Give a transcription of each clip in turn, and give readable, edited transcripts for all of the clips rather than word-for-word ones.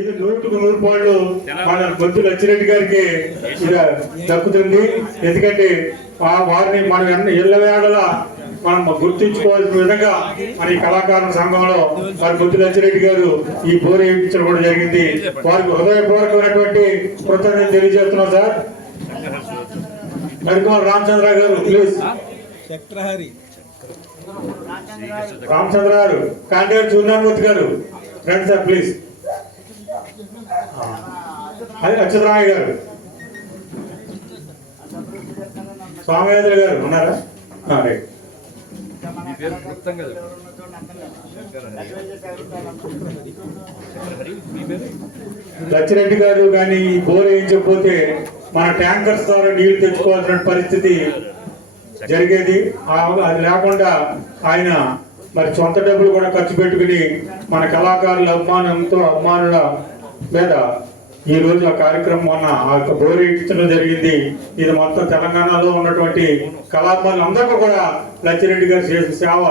ఇది 100% మన బొద్దు లచ్చిరెడ్డి గారికి ఇది దక్కుతుంది. ఎందుకంటే వారిని మనం ఇళ్ల వేళ మనం గుర్తించుకోవాల్సిన విధంగా మన ఈ కళాకారుల సంఘంలో మరి బొద్దు లచ్చిరెడ్డి గారు ఈ బోర్ వేయించడం కూడా జరిగింది. వారికి హృదయపూర్వకమైనటువంటి కృతజ్ఞతలు తెలియజేస్తున్నాం సార్. మరికొండ రామచంద్ర గారు ప్లీజ్. రామచంద్ర గారు, కాండిడేట్ సూర్యనారాయణమూర్తి గారు రండి సార్ ప్లీజ్. అది అచ్యుతరామయ్య గారు, స్వామివేంద్ర గారు ఉన్నారా? రైట్. లచ్చిరెడ్డి గారు కానీ బోర్ వేయించకపోతే మన ట్యాంకర్స్ ద్వారా నీళ్లు తెచ్చుకోవాల్సిన పరిస్థితి జరిగేది. అది లేకుండా ఆయన మరి సొంత డబ్బులు కూడా ఖర్చు పెట్టుకుని మన కళాకారుల అభిమానుల మీద ఈ రోజు ఆ కార్యక్రమం మొన్న బోర్ వేయించడం జరిగింది. ఇది మొత్తం తెలంగాణలో ఉన్నటువంటి కళాకారులు అందరికీ కూడా లచ్చిరెడ్డి గారు చేసిన సేవ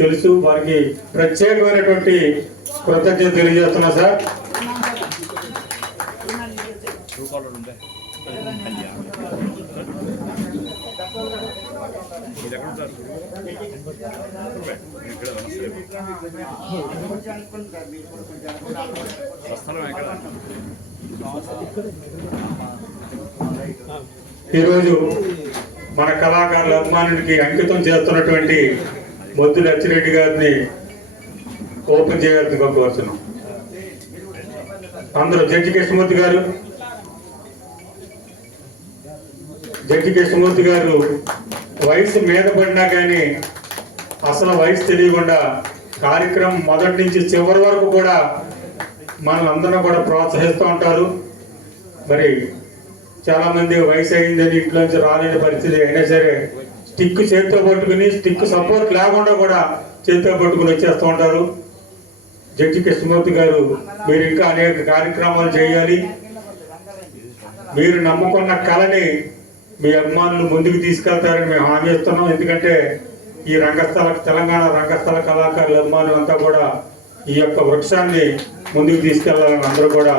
తెలుసు. వారికి ప్రత్యేకమైనటువంటి కృతజ్ఞత తెలియజేస్తున్నా సార్. ఈరోజు మన కళాకారుల అభిమానునికి అంకితం చేస్తున్నటువంటి బొద్దు లచ్చిరెడ్డి గారిని ఓపెన్ చేయాల్సిందిగా కోరుతున్నాం. అందరూ జడ్జి కృష్ణమూర్తి గారు వయసు మీద పడినా కానీ అసలు వయసు తెలియకుండా కార్యక్రమం మొదటి నుంచి చివరి వరకు కూడా మనల్ని కూడా ప్రోత్సహిస్తూ ఉంటారు. మరి చాలా మంది వయసు అయిందని ఇంట్లోంచి రాలేని పరిస్థితి అయినా సరే స్టిక్ చేతితో పట్టుకుని, స్టిక్ సపోర్ట్ లేకుండా కూడా చేతితో పట్టుకుని వచ్చేస్తూ ఉంటారు. జడ్జి కృష్ణమూర్తి గారు, మీరు ఇంకా అనేక కార్యక్రమాలు చేయాలి. మీరు నమ్ముకున్న కళని మీ అభిమానులు ముందుకు తీసుకెళ్తారని మేము హామీ ఇస్తున్నాం. ఎందుకంటే ఈ తెలంగాణ రంగస్థల కళాకారుల అభిమానులు అంతా కూడా ఈ యొక్క వృక్షాన్ని ముందుకు తీసుకెళ్లాలని అందరూ కూడా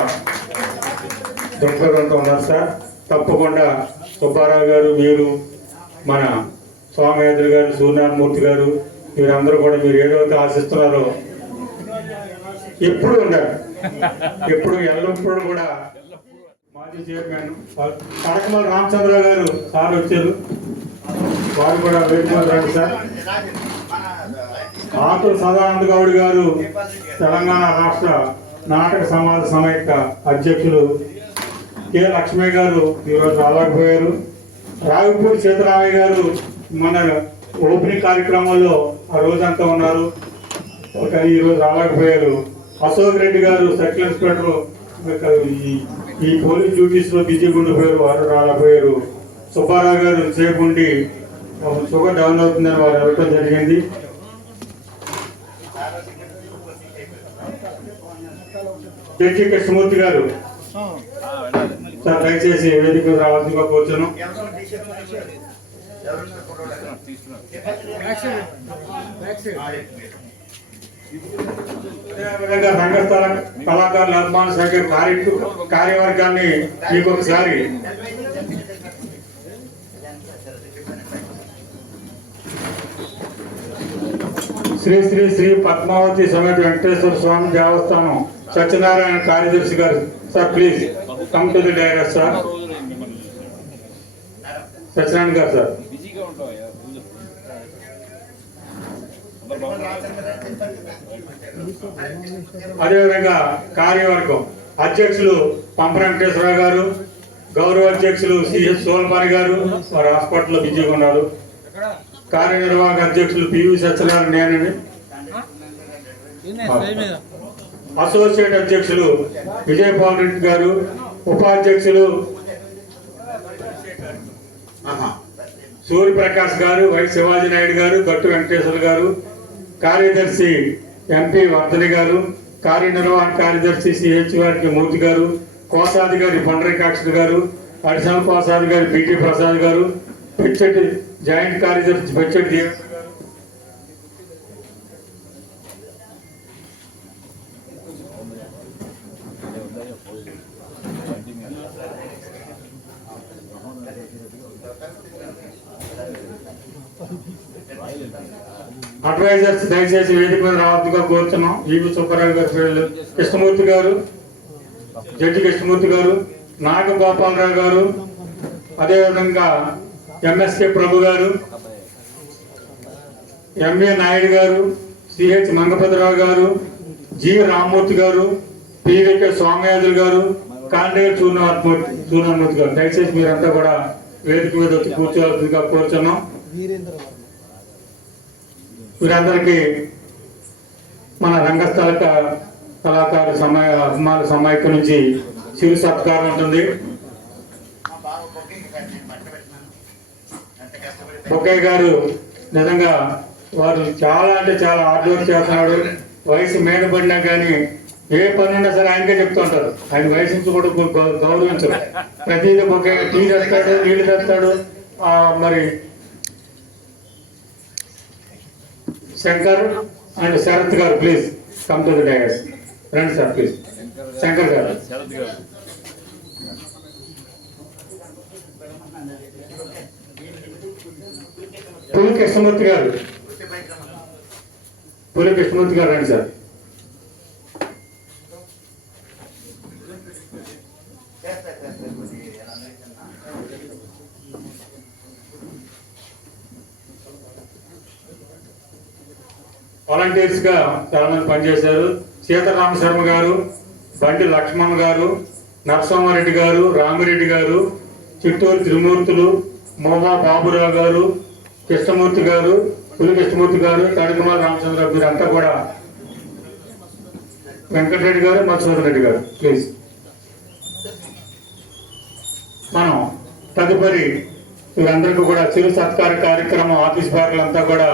దృక్పథంతో ఉన్నారు సార్. తప్పకుండా సుబ్బారావు గారు, మీరు, మన స్వామివేంద్ర గారు, సూర్యనారాయణమూర్తి గారు, మీరందరూ కూడా మీరు ఏదైతే ఆశిస్తున్నారో ఎప్పుడు ఉండాలి. ఎల్లప్పుడూ కూడా మాజీ చైర్మన్ కడకమల రామచంద్రరావు గారు సార్ వచ్చారు. వారు కూడా వేడుకుంటారు సార్. ఆకుల సదానంద గౌడ్ గారు తెలంగాణ రాష్ట్ర నాటక సమాజ సమైక్య అధ్యక్షులు. కె లక్ష్మీ గారు ఈరోజు రాలేకపోయారు. రావిపూడి సీతారామయ్య గారు మన ఓపెనింగ్ కార్యక్రమంలో ఆ రోజంతా ఉన్నారు, ఈరోజు రాలేకపోయారు. అశోక్ రెడ్డి గారు సర్కిల్ ఇన్స్పెక్టర్ ఈ పోలీస్ డ్యూటీస్ లో బిజీగా ఉండిపోయారు, వారు రాలేకపోయారు. సుబ్బారావు గారు సేపు ఉండి షుగర్ డౌన్ అవుతుందని వారు ఇవ్వటం జరిగింది. జడ్జి కృష్ణమూర్తి గారు సార్ దయచేసి వేదిక రావాల్సిందిగా కోరుచును. అదేవిధంగా రంగస్థల కళాకారుల అభిమాన శాఖ కార్యవర్గాన్ని మీకు ఒకసారి శ్రీ శ్రీ శ్రీ పద్మావతి సమేత వెంకటేశ్వర స్వామి దేవస్థానం సత్యనారాయణ కార్యదర్శి గారు sir please come to the direct sir. Satyanarayana గారు సార్. అదేవిధంగా కార్యవర్గం అధ్యక్షులు పంప వెంకటేశ్వరరావు గారు, గౌరవ అధ్యక్షులు సిహెచ్ సోల్మారి గారు, వారు హాస్పిటల్లో బిజీగా ఉన్నారు. కార్యనిర్వాహక అధ్యక్షులు పివి సత్యనారాయణ, నేనండి. అసోసియేట్ అధ్యక్షులు విజయపాల్ రెడ్డి గారు, ఉపాధ్యక్షులు సూర్యప్రకాష్ గారు, వై శివాజీ నాయుడు గారు, గట్టు వెంకటేశ్వర గారు, కార్యదర్శి ఎంపీ వర్ధని గారు, కార్యనిర్వహణ కార్యదర్శి సిహెచ్ గారికి మూర్తి గారు, కోశాధికారి పండరీకాక్షి గారు, అడిషనల్ కోశాధికారి పిటి ప్రసాద్ గారు, పెచ్చటి జాయింట్ కార్యదర్శి పెచ్చటి దేవ్ అడ్వైజర్స్ దయచేసి వేదిక మీద రావద్దుగా కోరుతున్నాం. ఈవి సుబ్బారావు గారు, పేర్లు కృష్ణమూర్తి గారు, జడ్జి కృష్ణమూర్తి గారు, నాగగోపాలరావు గారు, అదేవిధంగా ఎంఎస్కే ప్రభు గారు, ఎంఏ నాయుడు గారు, సిహెచ్ మంగపతిరావు గారు, జి రామ్మూర్తి గారు, పివికే స్వామియాజులు గారు, కాండేరు చూర్ణమూర్తి గారు. దయచేసి మీరంతా కూడా వేదిక మీద వచ్చి కూర్చోవలసిందిగా కోరుచున్నాం. వీరందరికీ మన రంగస్థల కళాకారు అభిమాన సమాఖ్య నుంచి చిరు సత్కారం ఉంటుంది. బొక్కయ్య గారు నిజంగా వారు చాలా అంటే చాలా హార్డ్ వర్క్ చేస్తున్నాడు. వయసు మీద పడినా కానీ ఏ పని ఉన్నా సరే ఆయనకే చెప్తుంటారు. ఆయన వయసు నుంచి కూడా గౌరవించరు. ప్రతిదీ బొక్కయ్య టీ తెస్తాడు, నీళ్లు తెస్తాడు. మరి శంకర్ అండ్ శరత్ గారు please come to the dais. రండి సార్ ప్లీజ్. శంకర్ గారు, పులి కృష్ణమూర్తి గారు, పులి కృష్ణమూర్తి గారు రండి సార్. వాలంటీర్స్ గా చాలా మంది పనిచేశారు. సీతారామ శర్మ గారు, బండి లక్ష్మణ్ గారు, నరసింహారెడ్డి గారు, రామిరెడ్డి గారు, చిట్టూరు త్రిమూర్తులు, మోమా బాబురావు గారు, కృష్ణమూర్తి గారు, పులి కృష్ణమూర్తి గారు, తడికమాల రామచంద్రరావు, మీరంతా కూడా, వెంకటరెడ్డి గారు, మధుసూదన్ రెడ్డి గారు ప్లీజ్. మనం తదుపరి వీరందరికీ కూడా చిరు సత్కార కార్యక్రమం ఆఫీస్ బార్లంతా కూడా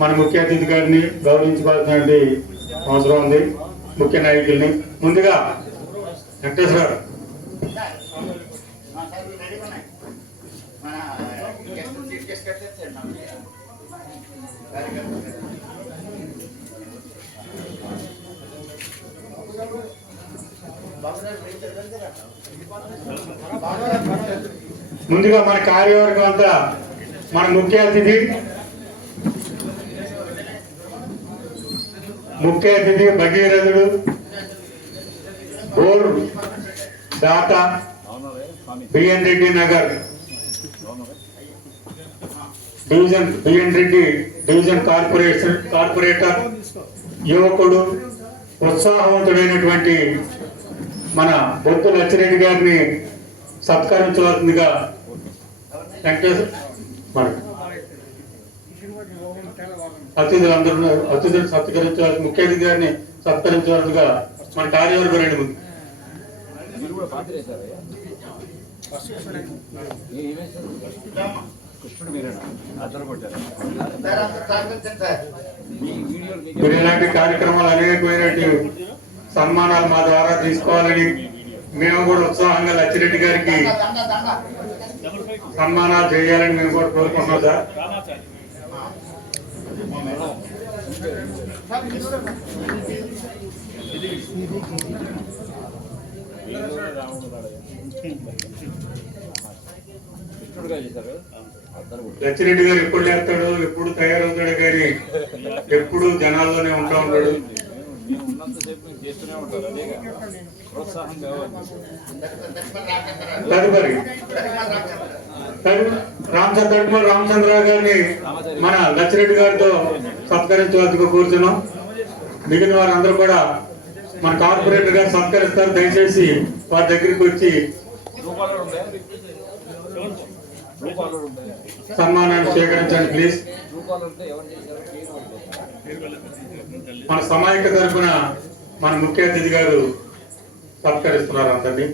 మన ముఖ్య అతిథి గారిని గౌరవించుకోవాల్సిన అవసరం ఉంది. ముఖ్య నాయకుల్ని ముందుగా వెంకటేశ్వర గారు. ముందుగా మన కార్యవర్గం అంతా మన ముఖ్య అతిథి భగీరథుడు, బోర్ దాత, BN Reddy Nagar division corporator, యువకుడు, ఉత్సాహవంతుడైనటువంటి మన బొత్తు లచ్చిరెడ్డి గారిని సత్కరించవలసిందిగా వెంకటేశ్వర అతిథులు సత్కరించవలసి ముఖ్య అతిథి గారిని సత్కరించవలసిందిగా మన కార్యవర్గం రెండు ముందు. మీరు ఇలాంటి కార్యక్రమాలు అనేకమైనటువంటి సన్మానాలు మా ద్వారా తీసుకోవాలని మేము కూడా ఉత్సాహంగా లచ్చిరెడ్డి గారికి సన్మానాలు చేయాలని మేము కూడా కోరుకుంటున్నాం సార్. లచ్చిరెడ్డి గారు ఎప్పుడు లేస్తాడు, ఎప్పుడు తయారవుతాడు, కానీ ఎప్పుడు జనాల్లోనే ఉంటా ఉంటాడు. తదుపరి రామచంద్రరావు గారిని మన లచ్చిరెడ్డి గారితో సత్కరించవలసిందిగా కూర్చున్నాం. మిగిలిన వారందరూ కూడా మన కార్పొరేటర్ గారు సత్కరిస్తారు. దయచేసి వారి దగ్గరికి వచ్చి సన్మానాన్ని స్వీకరించండి ప్లీజ్. మన సమాఖ్య తరఫున మన ముఖ్య అతిథి గారు సత్కరిస్తున్నారు అందరినీ.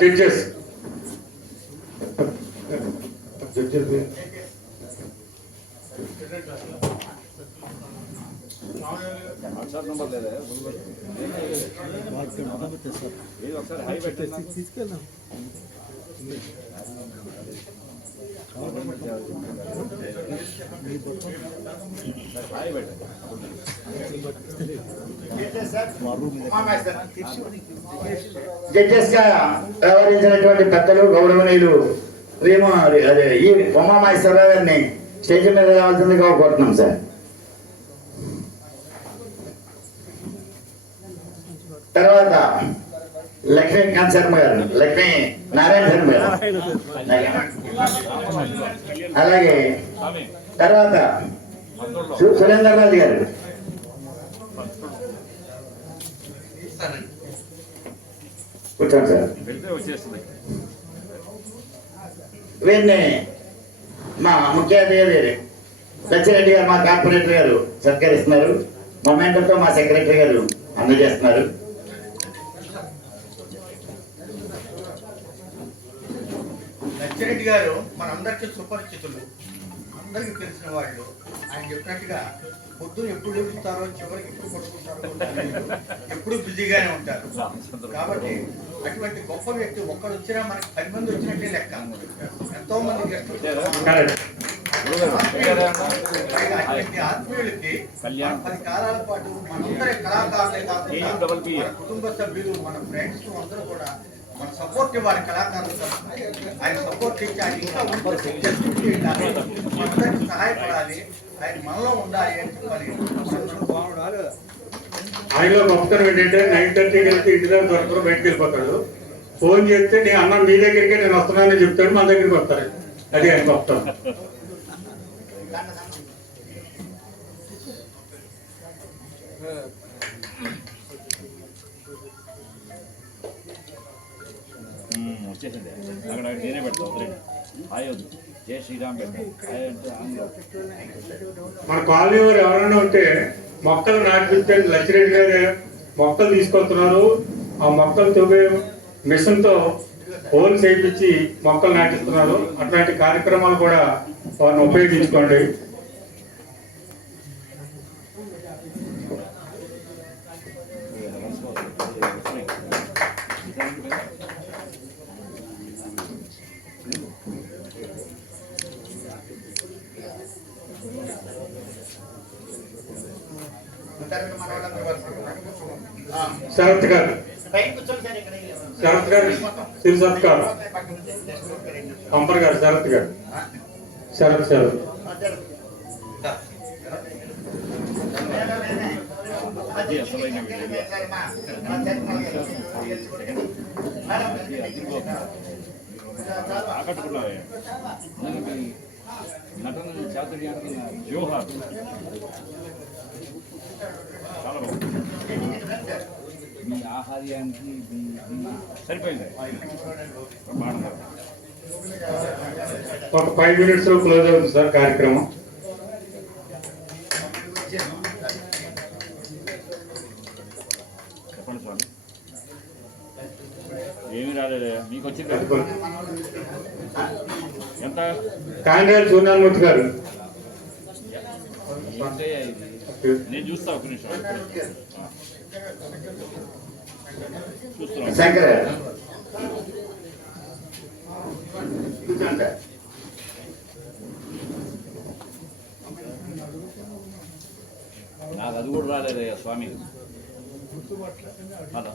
జడ్జెస్ తీసుకెళ్దాం. జడ్జెస్ గా వ్యవహరించినటువంటి పెద్దలు గౌరవనీయులు ఈ ఉమామహేశ్వరరావు గారిని స్టేజ్ మీద రావాల్సిందిగా కోరుతున్నాం సార్. తర్వాత లక్ష్మీకాంత్ శర్మ గారు, లక్ష్మీ నారాయణ శర్మ గారు, అలాగే తర్వాత సురేందర్ రాజు గారు, కూర్చోండి సార్. వీరిని మా ముఖ్య అతిథి సత్యరెడ్డి గారు, మా కార్పొరేటర్ గారు సత్కరిస్తున్నారు. మొమెంటంతో మా సెక్రటరీ గారు అందజేస్తున్నారు. సత్యరెడ్డి గారు మనందరికీ సుపరిచితులు, అందరికీ తెలిసిన వాళ్ళు. ఆయన చెప్పినట్టుగా పొద్దున ఎప్పుడు లేపుతారో చివరికి ఎప్పుడు పడుకుంటారో ఎప్పుడు బిజీగానే ఉంటారు. కాబట్టి అటువంటి గొప్ప వ్యక్తి ఒక్కడు వచ్చినా మనకి 10 మంది వచ్చినట్టే లెక్క. ఎంతో మంది గెస్టులు, అటువంటి ఆత్మీయులకి 10 కాలాల పాటు మనందరి కళాకారులే కాకుండా మన కుటుంబ సభ్యులు, మన ఫ్రెండ్స్ అందరూ కూడా మన సపోర్ట్ ఇవ్వాలి. కళాకారులు ఆయన సపోర్ట్ ఇచ్చి ఆయన ఇంకా అందరికి సహాయపడాలి, ఆయన మనలో ఉండాలి అని చెప్పాలి. ఆయనలో గొప్పతనం ఏంటంటే 9:30కి వెళ్తే ఇంటి దగ్గర దొరకరు, బయటకు వెళ్ళిపోతాడు. ఫోన్ చేస్తే నేను అన్న మీ దగ్గరికి నేను వస్తున్నానని చెప్తాడు, మన దగ్గరికి వస్తాడు. అది ఆయన గొప్పతనం. వచ్చేసింది అక్కడ నేనే పెడతాను. హాయ్ వద్దు, జై శ్రీరామ్ పెట్టాను. హాయ్ అంటే మన కాలనీ వారు ఎవరైనా ఉంటే మొక్కలు నాటిపిస్తే లచ్చిరెడ్డి గారు మొక్కలు తీసుకొస్తున్నారు. ఆ మొక్కలు తవ్వే మిషన్తో హోల్ చేయించి మొక్కలు నాటిస్తున్నారు. అట్లాంటి కార్యక్రమాలు కూడా వారిని ఉపయోగించుకోండి. శరత్ గారు, శరత్ గారు సిరి సత్కారు, పంపర్ గారు, శరత్ గారు, శరత్ శరత్ ఆకట్టుకున్నావే నటన చాతుర్యానికి జోహార్. చాలా బాగుంది. మీ ఆహార్యానికి సరిపోయింది. ఒక 5 minutes లో క్లోజ్ అవుతుంది సార్ కార్యక్రమం. చెప్పండి స్వామి. ఏమి రాలేదు మీకు వచ్చింది ఎంత? కాంగ్రెస్ సూర్యనారాయణమూర్తి గారు, నేను చూస్తా ఒక నిమిషం చూస్తున్నా. శంకర్ నాకు అది కూడా రాలేదయ్యా స్వామి. హలో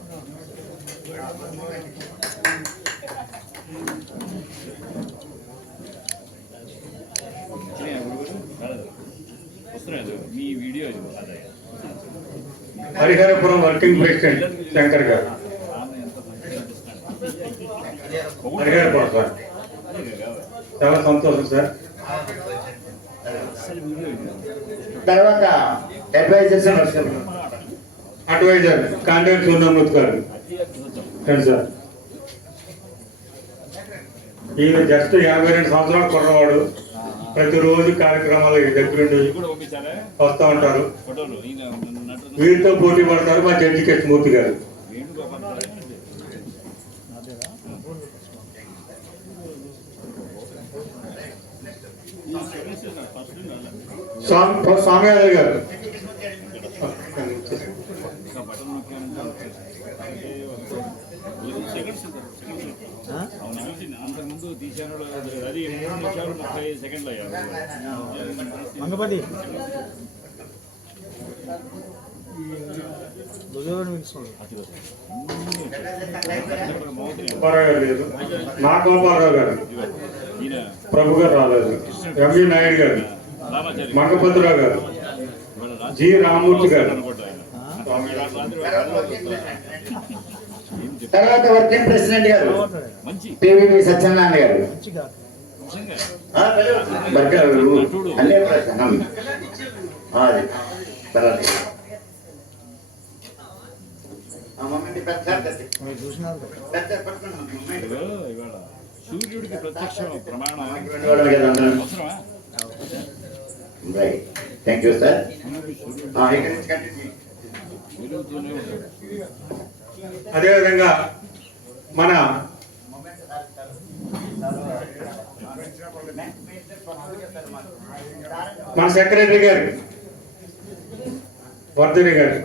వస్తున్నాయి మీ video అదయ్యా. Hariharapuram working president Shankar గారు, హరిహరపురం సార్. చాలా సంతోషం సార్. తర్వాత అడ్వైజర్స్ అడ్వైజర్ కాంగ్రెస్ సూర్యనారాయణమూర్తి గారు సార్. ఈయన జస్ట్ 82 సంవత్సరాల కుర్రవాడు. ప్రతిరోజు కార్యక్రమాలు దగ్గరుండి వస్తూ ఉంటారు. వీరితో పోటీ పడతారు మా జడ్జి కృష్ణమూర్తి గారు. స్వామియాదవ్ గారు అవునా అంతకుముందు తీసాను అది 3 నిమిషాలు 35 సెకండ్లు అయ్యారు మంగపతి గోపాలరావు గారు లేదు, నా గోపాలరావు గారు, ఈయన ప్రభు గారు రాలేదు, ఎంవి నాయుడు గారు, రామాచారి మంగపతిరావు గారు, జి రామూర్తి గారు, తర్వాత వర్కింగ్ ప్రెసిడెంట్ గారు మంచి పివివి సత్యనారాయణ గారు మంచిగా నిజంగా బర్గర్ అన్నీ ప్రశ్న అది తర్వాత చూసినారు ఇవాళ సూర్యుడికి ప్రత్యక్ష ప్రమాణం అవసరమా రైట్ థ్యాంక్ యూ సార్ వెలుగుతూనే ఉంటాడు అదేవిధంగా మన సెక్రటరీ గారు వర్ధని గారు,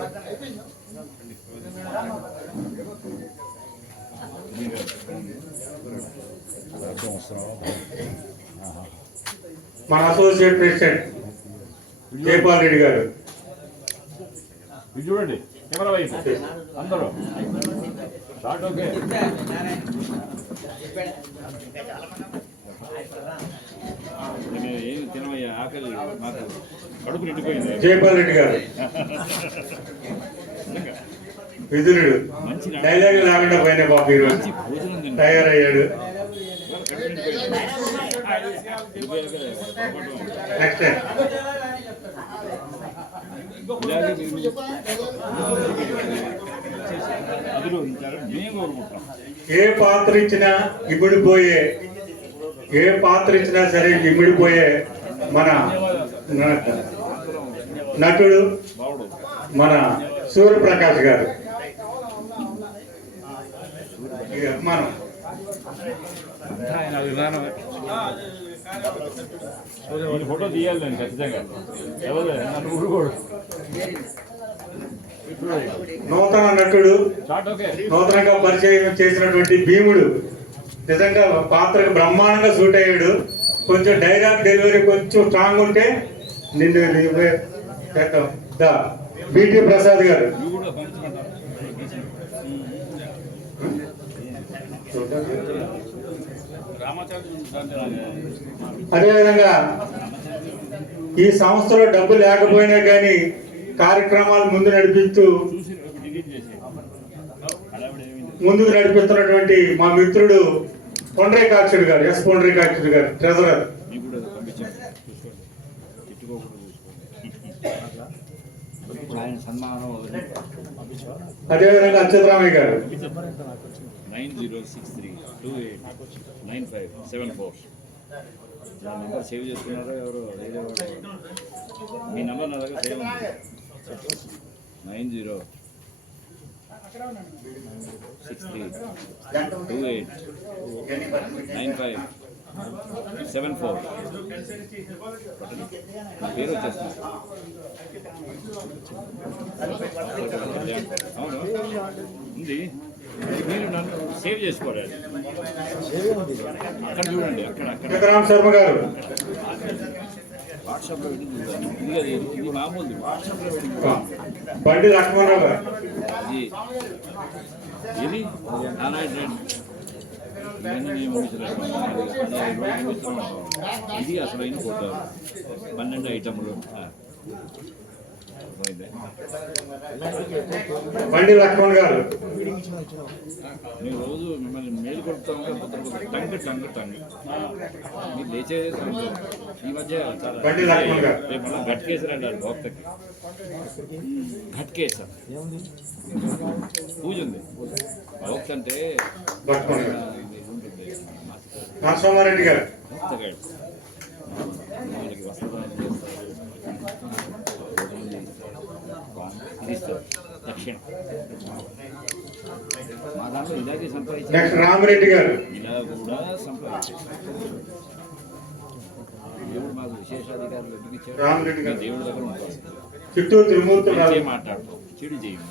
మన అసోసియేట్ ప్రెసిడెంట్ జైపాల్ రెడ్డి గారు, ఇది చూడండి కెమెరా వైపు అందరూ షార్ట్ ఓకే ఏమి తినవయ్యా ఆకలి మాకు కడుపు నిండిపోయింది జైపాల్ రెడ్డి గారు, విధులుడు మంచి డైలాగ్ లేకుండా పోయినా బాబు ఈరోజు మంచి భోజనం తిన్నాడు. తయారయ్యాడు. కడుపు నిండిపోయింది. నెక్స్ట్ టైం ఇలాగే మీరు అందులో ఉంటారు మేము కోరుకుంటాం ఏ పాత్ర ఇచ్చినా ఇమిడిపోయే, ఏ పాత్ర ఇచ్చినా సరే ఇమిడిపోయే మన నటుడు బావుడు మన సూర్యప్రకాష్ గారు. ఇక మనం ఆయన విధానమే ఈ ఫోటో తీయాలి నేను ఖచ్చితంగా ఎవరు నన్ను ఊరుకోడు నూతన నటుడు, షార్ట్ ఓకే నూతనంగా పరిచయం చేసినటువంటి భీముడు నిజంగా పాత్రకు బ్రహ్మాండంగా సూట్ అయ్యాడు. కొంచెం డైలాగ్ డెలివరీ కొంచెం స్ట్రాంగ్ ఉంటే నిన్ను బిటి ప్రసాద్ గారు, ఇవి కూడా పంపించమంటారు అదేవిధంగా ఈ సంస్థలో డబ్బు లేకపోయినా కానీ కార్యక్రమాలు ముందు నడిపిస్తూ చూసి డిలీట్ చేసి ముందుకు నడిపిస్తున్నటువంటి మా మిత్రుడు పొండ్రేకాక్షుడు గారు, ఎస్ పొండ్రేకాక్షుడు గారు, ట్రెజరర్. మీకు కూడా పంపించండి చూసుకోండి తిట్టుకోకుండా చూసుకోండి ఆయన సన్మానం అదేవిధంగా అచ్యుతరామయ్య గారు, 9063289574 నా నెంబర్ సేవ్ చేసుకున్నారో ఎవరో వేరే వాడు మీ నెంబర్ నా దగ్గర సేవ్ ఉంది 9063289574 నా పేరు వచ్చేస్తుంది అవును ఉంది మీరు నన్ను సేవ్ చేసుకోవాలి అక్కడ చూడండి అక్కడ అక్కడ సీతారాం శర్మ గారు, వాట్సాప్లో పెట్టి చూడండి ఇది మామూలు వాట్సాప్లో పెట్టి బండి లక్ష్మణరావు గారు, ఇది ఇది నానాయుడు రెడ్డి ఇవన్నీ నియమించలేదు ఇది అసలైన ఫోటోలు 12 ఐటములు బండి లక్ష్మణ్ గారు, మేము రోజు మిమ్మల్ని మేలు కొడుతాం టంగ్ టంగ్ టంగ్ మీరు లేచేది ఈ మధ్య చాలా బండి లక్ష్మణ్ గారు. రేపు మళ్ళీ ఘట్కేసరి అంటారు భక్తకి ఘట్కేసర్ పూజ ఉంది భక్త అంటే లక్ష్మణ్ గారు, ఇది ఉంటుంది నరసింహారెడ్డి గారు, భక్తగాడు మనకి వస్త్రదానం చేస్తారు ఇది ఇస్తారు దక్షిణ మా దాంట్లో ఇలాగే సంపాదించారు నెక్స్ట్ రామిరెడ్డి గారు, ఇలా కూడా సంపాదించారు దేవుడు మాకు విశేషాధికారులు ఎందుకు ఇచ్చాడు రామిరెడ్డి గారు, దేవుడి దగ్గర ఉంటాం చిత్తూరు తిరుమూర్తి గారు, మాట్లాడతాం చెడు చేయము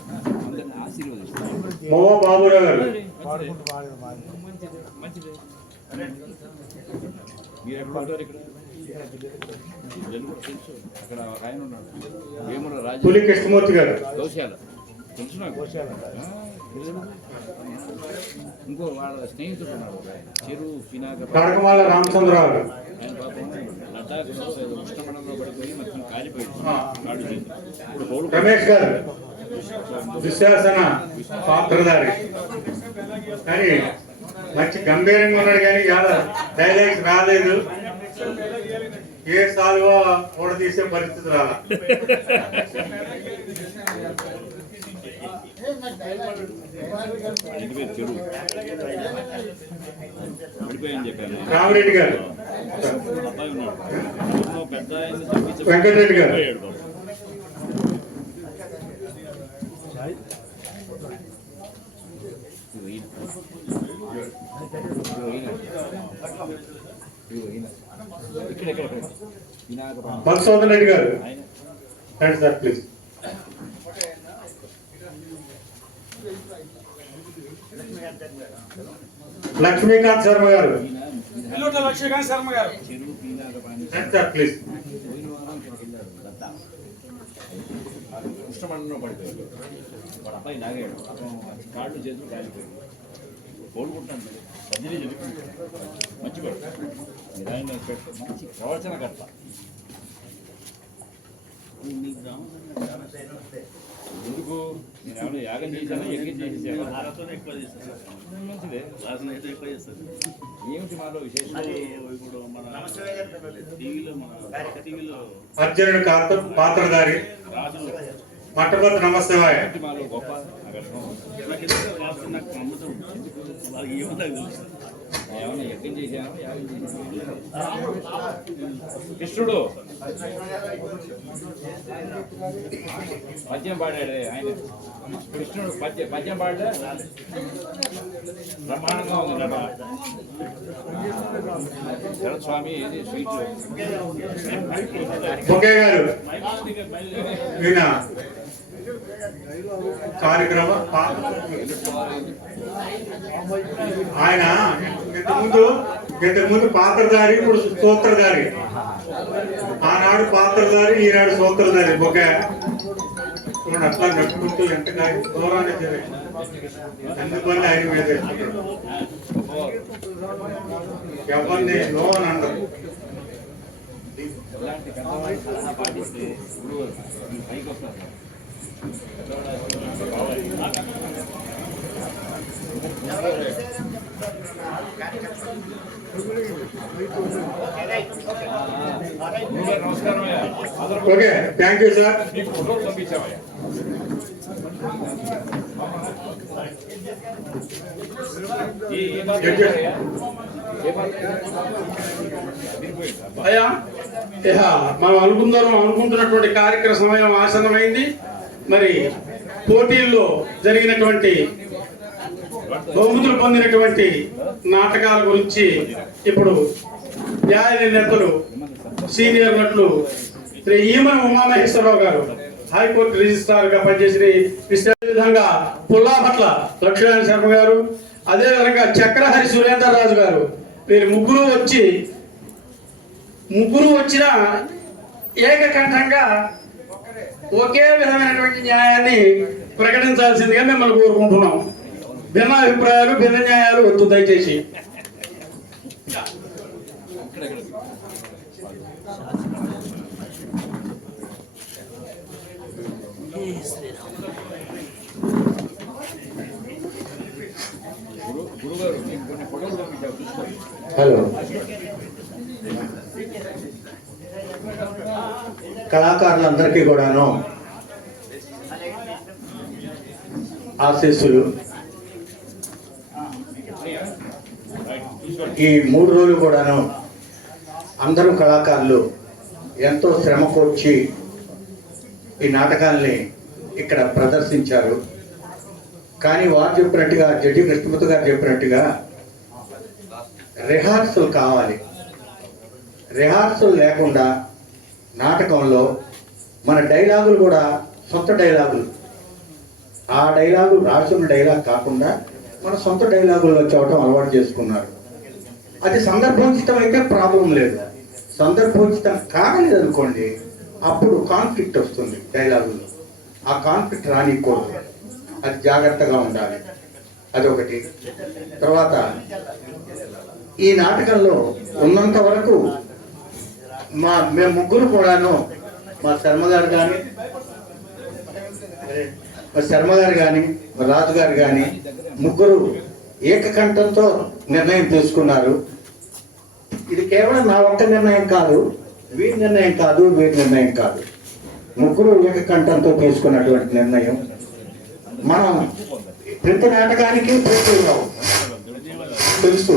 అందరిని ఆశీర్వదిస్తాను. మోవ బాబురావు గారు. పాడుకుంటూ పాడేది బాగా. మంచిది. మీరు ఎక్కడ ఉంటారు? ఇక్కడ తెలుసు. అక్కడ ఆయన ఉన్నాడు, వేముల రాజు, పులి కృష్ణమూర్తి గారు. దోశాల తెలుసు నాకు. ఇంకో వాళ్ళ స్నేహితుడు ఉన్నాడు, చెరు పినాక. కడకమాల రామచంద్రరావు గారు. ఆయన పాపం లడ్డాఖ్ ఉష్ణమండలంలో పడిపోయి మొత్తం కాలిపోయింది కాడు చేతి. ఇప్పుడు పౌరు రమేష్ గారు దుశ్శాసన పాత్రధారి. కానీ మంచి గంభీరంగా ఉన్నాడు, కానీ చాలా డైలాగ్స్ రాలేదు. ఏ సాల్వా ఓడ తీసే పరిస్థితి రాలా. ఇంటి పేరు చెరువు పడిపోయాయని చెప్పాను. రామిరెడ్డి గారు. అబ్బాయి ఉన్నాడు, పెద్ద ఆయన చంపించి వెంకటరెడ్డి గారు. పోయాడు బాబు. ఇక్కడ మధుసూదన్ రెడ్డి గారు. ఆయన రండి సార్ ప్లీజ్. లక్ష్మీకాంత్ శర్మ గారు. లక్ష్మీకాంత్ శర్మ గారు. చెరువు పీనాక పాని రండి సార్ ప్లీజ్. పోయిన వారం ఇక్కడికి వెళ్ళాడు దత్త. ఉష్ణమండలంలో పడిపోయాడు. వాడు అబ్బాయి లాగాడు, కాళ్ళు చేతులు కాలిపోయాడు. కోలుకుంటాను సర్జరీ జరుగుతుంది. మంచివాడు, నిదానం మంచి ప్రవచనకర్త. ఎందుకు నేను ఏమైనా యాగం చేశానా, యజ్ఞం చేసేసాను? మంచిదే. ఏమిటి మాలో విశేషం? ఇప్పుడు మన టీవీలో అర్జునుడు పాత్రధారి. మట్టపతి నమస్తేవాయ. మాలో గొప్ప ఏమన్నా యజ్ఞం చేశాను, యాగం చేశాను. కృష్ణుడు పద్యం పాడాడే ఆయన. కృష్ణుడు పద్యం పాడే బ్రహ్మాండంగా ఉంది. శరత్ స్వామి ఏది స్వీట్ బొకే గారు. ఈయన కార్యక్రమ ఆయన ఇంతకుముందు పాత్రధారి, ఇప్పుడు సూత్రధారి. ఆనాడు పాత్రధారి, ఈనాడు సూత్రధారి. బొకే అట్లా నడుపుకుంటూ ఎంత దూరాన్ని ఎందుకని ఆయన మీద ఎవరిని నో అని అంటారు. ఇలాంటి పెద్దవాళ్ళు సలహా పాటిస్తే ఇప్పుడు పైకి వస్తారు. నమస్కారం. Okay, thank you sir. మీకు ఫోటోలు పంపించామయ్యా. అయ్యా ఇహ మనం అనుకుంటున్నటువంటి కార్యక్రమ సమయం ఆసన్నమైంది. మరి పోటీల్లో జరిగినటువంటి బహుమతులు పొందినటువంటి నాటకాల గురించి ఇప్పుడు న్యాయ నిర్ణేతలు సీనియర్ నటులు శ్రీ ఈమన ఉమామహేశ్వరరావు గారు, హైకోర్టు రిజిస్ట్రార్ గా పనిచేసిన విధంగా పుల్లాపట్ల లక్ష్మీనారాయణ శర్మ గారు, అదేవిధంగా చక్రహరి సురేందర్ రాజు గారు, వీరు ముగ్గురు వచ్చిన ఏకకంఠంగా ఒకే విధమైనటువంటి న్యాయాన్ని ప్రకటించాల్సిందిగా మిమ్మల్ని కోరుకుంటున్నాం. భిన్న అభిప్రాయాలు, భిన్న న్యాయాలు వద్దు దయచేసి. గురుగారు మీకు కొన్ని ఫోటోలు పంపించారు, చూసుకోండి. హలో, కళాకారులందరికీ కూడాను ఆశీస్సులు. ఈ 3 రోజులు కూడాను అందరూ కళాకారులు ఎంతో శ్రమ కూర్చి ఈ నాటకాల్ని ఇక్కడ ప్రదర్శించారు. కానీ వారు చెప్పినట్టుగా, జడ్జి కృష్ణమూర్తి గారు చెప్పినట్టుగా రిహార్సల్ కావాలి. రిహార్సల్ లేకుండా నాటకంలో మన డైలాగులు కూడా సొంత డైలాగులు ఆ డైలాగు రాసిన డైలాగ్ కాకుండా మన సొంత డైలాగుల్లో చూడటం అలవాటు చేసుకున్నారు. అది సందర్భోచితం అయితే ప్రాబ్లం లేదు, సందర్భోచితం కాలేదు అనుకోండి అప్పుడు కాన్ఫ్లిక్ట్ వస్తుంది డైలాగులో. ఆ కాన్ఫ్లిక్ట్ రానికూడదు, అది జాగ్రత్తగా ఉండాలి. అదొకటి. తర్వాత ఈ నాటకంలో ఉన్నంత వరకు మేము ముగ్గురు కూడాను, మా శర్మ గారు కానీ మా రాజు గారు కానీ ముగ్గురు ఏకకంఠంతో నిర్ణయం తీసుకున్నారు. ఇది కేవలం నా ఒక్క నిర్ణయం కాదు, వీరి నిర్ణయం కాదు, వీరి నిర్ణయం కాదు, ముగ్గురు ఏకకంఠంతో తీసుకున్నటువంటి నిర్ణయం. మనం ప్రతి నాటకానికి తెలుసు,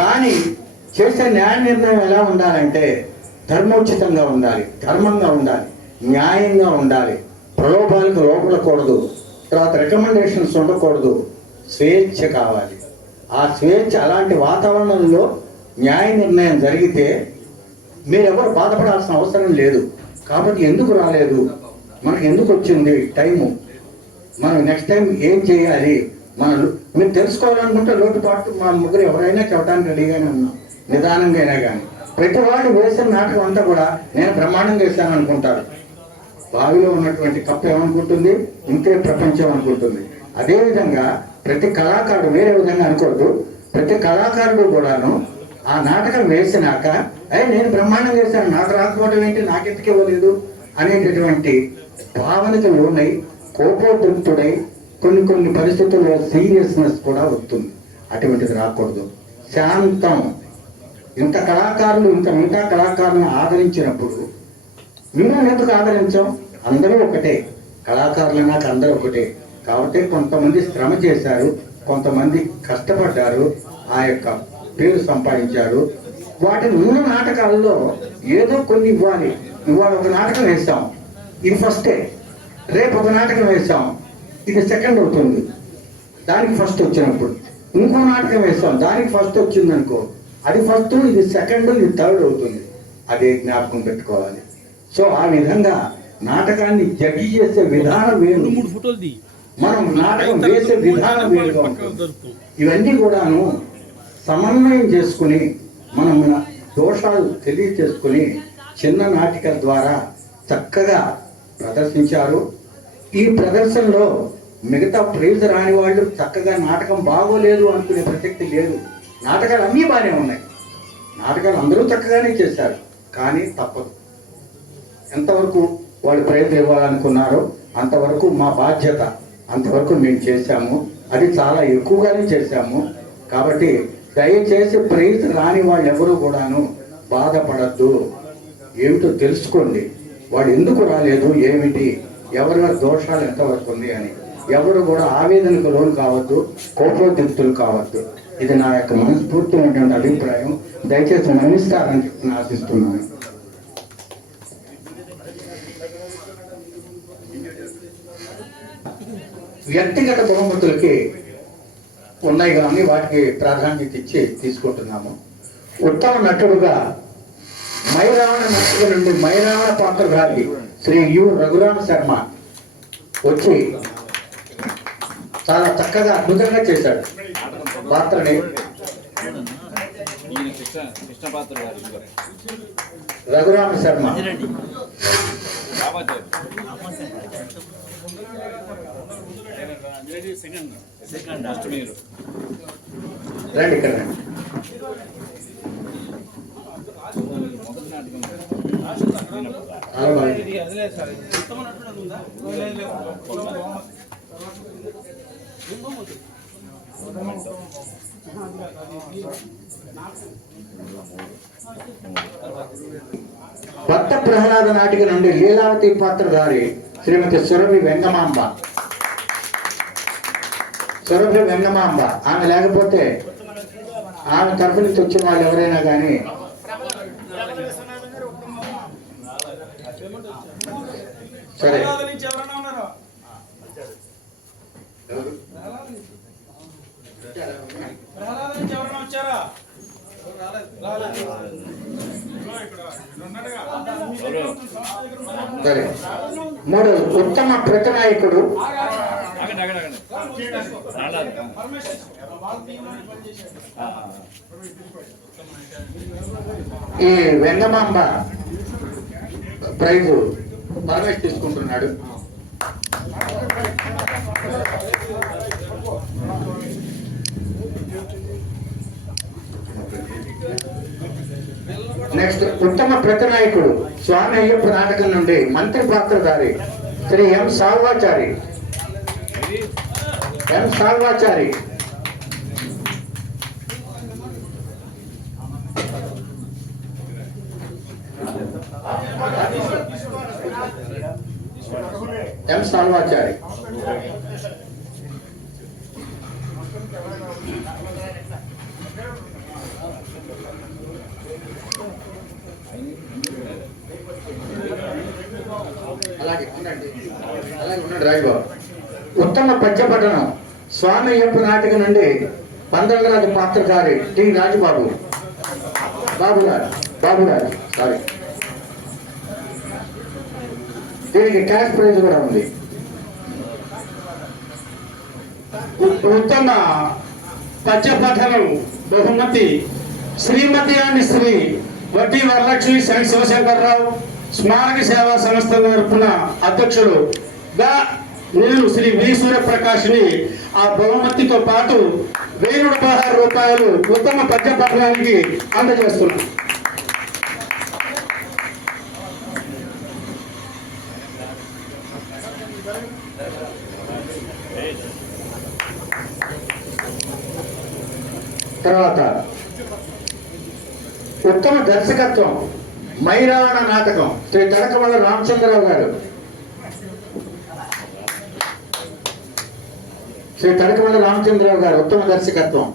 కానీ చేసే న్యాయ నిర్ణయం ఎలా ఉండాలంటే ధర్మోచితంగా ఉండాలి, ధర్మంగా ఉండాలి, న్యాయంగా ఉండాలి, ప్రలోభాలకు లోపడకూడదు, తర్వాత రికమెండేషన్స్ ఉండకూడదు, స్వేచ్ఛ కావాలి. ఆ స్వేచ్ఛ అలాంటి వాతావరణంలో న్యాయ నిర్ణయం జరిగితే మీరెవరు బాధపడాల్సిన అవసరం లేదు. కాబట్టి ఎందుకు రాలేదు, మనకు ఎందుకు వచ్చింది టైము, మనం నెక్స్ట్ టైం ఏం చేయాలి, మీరు తెలుసుకోవాలనుకుంటే లోటుపాటు మా ముగ్గురు ఎవరైనా చెప్పడానికి రెడీగానే ఉన్నాం, నిదానంగా అయినా కానీ. ప్రతి వాళ్ళు వేసిన నాటకం అంతా కూడా నేను బ్రహ్మాండంగా వేశాను అనుకుంటారు. బావిలో ఉన్నటువంటి కప్పు ఏమనుకుంటుంది, ఇంతే ప్రపంచం అనుకుంటుంది. అదేవిధంగా ప్రతి కళాకారుడు వేరే విధంగా అనుకోవద్దు. ప్రతి కళాకారుడు కూడాను ఆ నాటకం వేసినాక నేను బ్రహ్మాండంగా వేశాను, నాకు రాకపోవడం ఏంటి, నాకెందుకు ఇవ్వలేదు అనేటటువంటి భావనకు లోనై కోపోద్రిక్తుడై కొన్ని పరిస్థితుల్లో సీరియస్నెస్ కూడా వస్తుంది. అటువంటిది రాకూడదు. శాంతం. ఇంత కళాకారులు ఇంత మిగతా కళాకారులను ఆదరించినప్పుడు మిమ్మల్ని ఎందుకు ఆదరించాం? అందరూ ఒకటే, కళాకారులు నాకు అందరూ ఒకటే. కాబట్టి కొంతమంది శ్రమ చేశారు, కొంతమంది కష్టపడ్డారు, ఆ యొక్క పేరు సంపాదించారు. వాటిని ఉన్న నాటకాల్లో ఏదో కొన్ని ఇవ్వాలి. ఇవాళ ఒక నాటకం వేస్తాం, ఇది ఫస్టే. రేపు ఒక నాటకం వేస్తాం, ఇది సెకండ్ అవుతుంది, దానికి ఫస్ట్ వచ్చినప్పుడు. ఇంకో నాటకం వేస్తాం, దానికి ఫస్ట్ వచ్చింది అనుకో, అది ఫస్ట్, ఇది సెకండ్, ఇది థర్డ్ అవుతుంది. అదే జ్ఞాపకం పెట్టుకోవాలి. సో ఆ విధంగా నాటకాన్ని జడ్జి చేసే విధానం వేరు, మనం నాటకం వేసే విధానం వేరుగా ఉంటుంది. ఇవన్నీ కూడాను సమన్వయం చేసుకుని మనం మన దోషాలు తెలియచేసుకుని చిన్న నాటికల ద్వారా చక్కగా ప్రదర్శించారు. ఈ ప్రదర్శనలో మిగతా ప్రైజ్ రాని వాళ్ళు చక్కగా నాటకం బాగోలేదు అనుకునే ప్రసక్తి లేదు. నాటకాలు అన్నీ బాగానే ఉన్నాయి, నాటకాలు అందరూ చక్కగానే చేశారు. కానీ తప్పదు, ఎంతవరకు వాళ్ళు ప్రైజ్ ఇవ్వాలనుకున్నారో అంతవరకు మా బాధ్యత, అంతవరకు మేము చేశాము. అది చాలా ఎక్కువగానే చేశాము. కాబట్టి దయచేసి ప్రైజ్ రాని వాళ్ళు ఎవరు కూడాను బాధపడద్దు. ఏమిటో తెలుసుకోండి, వాళ్ళు ఎందుకు రాలేదు, ఏమిటి, ఎవరి దోషాలు ఎంతవరకు ఉంది అని. ఎవరు కూడా ఆవేదనకు లోను కావద్దు, కోపోద్రిక్తులు కావద్దు. ఇది నా యొక్క మనస్ఫూర్తిమైనటువంటి అభిప్రాయం. దయచేసి మన్నిస్తారని చెప్పి ఆశిస్తున్నాను. వ్యక్తిగత బహుమతులకి ఉన్నాయి కానీ వాటికి ప్రాధాన్యత ఇచ్చి తీసుకుంటున్నాము. ఉత్తమ నటుడుగా మైరావణ నటుడు నుండి మైరావణ పాత్రధారి శ్రీ యు రఘురామ శర్మ వచ్చి చాలా చక్కగా అద్భుతంగా చేశాడు పాత్రని. రఘురామ శర్మ రండి ఇక్కడ రండి. భక్త ప్రహ్లాద నాటిక నుండి లీలావతి పాత్రధారి శ్రీమతి సురభి వెంగమాంబ. సురభి వెంగమాంబ ఆమె లేకపోతే ఆమె తరఫు నుంచి వచ్చిన వాళ్ళు ఎవరైనా కానీ సరే. సరే. 3 ఉత్తమ ప్రతినాయకుడు ఈ వెంగమాంబ ప్రైజు పరమేష్ తీసుకుంటున్నాడు. నెక్స్ట్ ఉత్తమ ప్రతినాయకుడు స్వామి అయ్యప్ప నాటకం నుండి మంత్రి పాత్రధారి శ్రీ ఎం సాల్వాచారి. అలాగే ఉండండి రాజుబాబు. ఉత్తమ పద్యపఠనం స్వామి అయ్యప్ప నాటకం నుండి పందలరాజు పాత్రధారి టి రాజుబాబు. బాబుగారు సారీ. దీనికి క్యాష్ ప్రైజ్ కూడా ఉంది. ఉత్తమ పద్యపఠనం బహుమతి శ్రీమతి అని శ్రీ వడ్డీ వరలక్ష్మి శివశంకర్రావు స్మారక సేవా సంస్థ తరపున అధ్యక్షులుగా నేను శ్రీ వి సూర్యప్రకాష్ని ఆ బహుమతితో పాటు 1016 రూపాయలు ఉత్తమ పద్యపఠనానికి అందజేస్తున్నాను. తర్వాత ఉత్తమ దర్శకత్వం మైరావణ నాటకం శ్రీ తడకమల్ల రామచంద్రరావు గారు. ఉత్తమ దర్శకత్వం.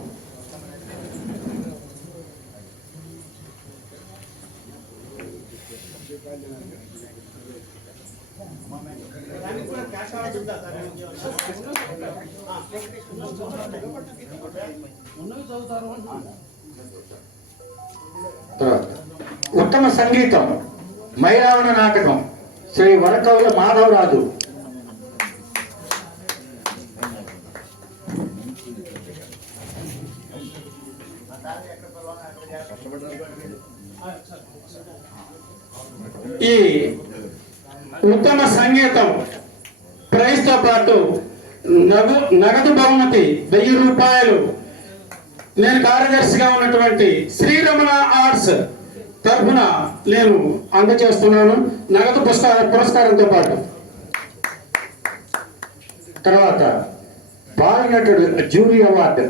ఉత్తమ సంగీతం మైరావణ నాటకం శ్రీ వరకవుల మాధవరాజు. ఈ ఉత్తమ సంగీతం ప్రైజ్ తో పాటు నగదు బహుమతి 1000 రూపాయలు నేను కార్యదర్శిగా ఉన్నటువంటి శ్రీరమణ ఆర్ట్స్ తరఫున నేను అందజేస్తున్నాను, నగదు పురస్కారంతో పాటు. తర్వాత బాలనటుడు jury award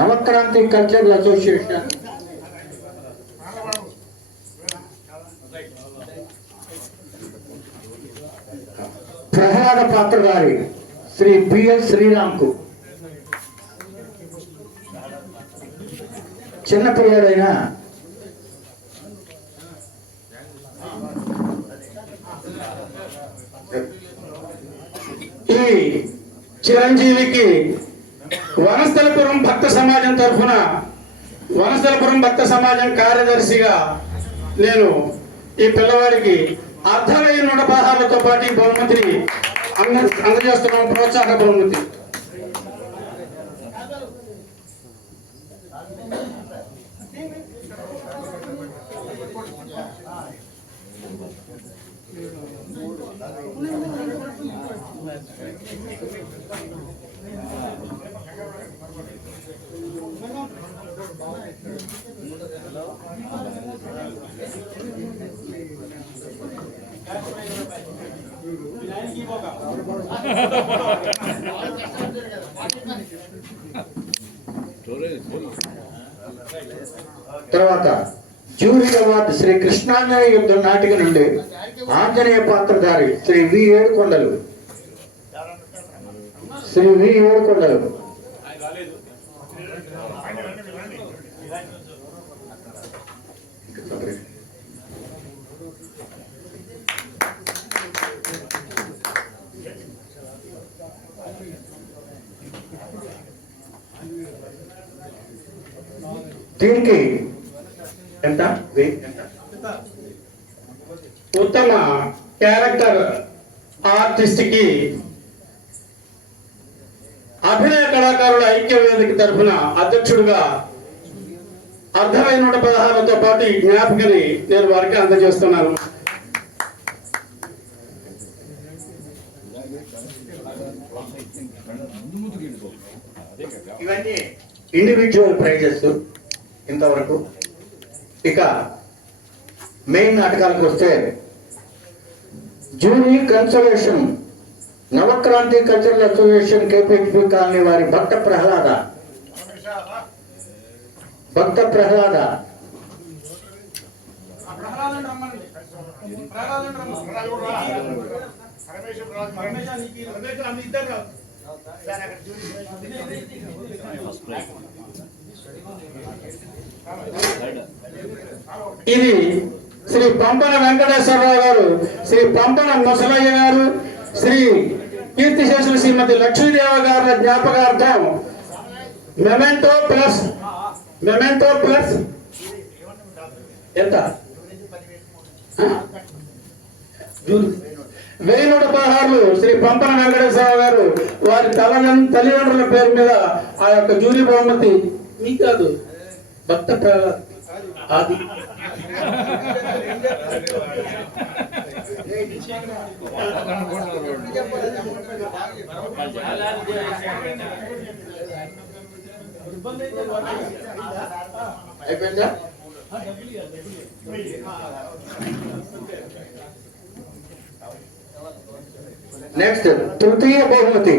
Navakranti cultural association. Prahlada పాత్రధారి శ్రీ బిఎల్ శ్రీరామ్కు. చిన్నపిల్లడైన ఈ చిరంజీవికి వనస్థలపురం భక్త సమాజం తరఫున వనస్థలపురం భక్త సమాజం కార్యదర్శిగా నేను ఈ పిల్లవాడికి అర్ధమైన 116తో పాటు ఈ బహుమతిని అందజేస్తున్నాం, ప్రోత్సాహ బహుమతి. తర్వాత జ్యూరీ అవార్డు శ్రీ కృష్ణాంజనేయ యుద్ధం నాటిక నుండి ఆంజనేయ పాత్రధారి శ్రీ వి ఏడుకొండలు. దీనికి ఎంత ఉత్తమ క్యారెక్టర్ ఆర్టిస్ట్ కి అభినయ కళాకారుల ఐక్య వేదిక తరఫున అధ్యక్షుడిగా అర్ధమైన 116తో పాటు ఈ జ్ఞాపికని నేను వారికి అందజేస్తున్నాను. ఇవన్నీ ఇండివిజువల్ ప్రైజెస్ ఇంతవరకు. ఇక మెయిన్ నాటకాలకు వస్తే jury conservation Navakranti cultural association KPHP colony వారి భక్త ప్రహ్లాద ఇది శ్రీ పంపన వెంకటేశ్వరరావు గారు, శ్రీ పంపన ముసలయ్య గారు, శ్రీ కీర్తిశేషులు శ్రీమతి లక్ష్మీదేవి గారి జ్ఞాపకార్థం మెమెంటో ప్లస్ ఎంత 1016 శ్రీ పంపన వెంకటేశ్వరరావు గారు వారి తల్లిదండ్రుల పేరు మీద ఆ యొక్క జూరీ బహుమతి మీ కాదు భక్త ప్రహ్లాద్ ఆది అయిపోయిందా? నెక్స్ట్ తృతీయ బహుమతి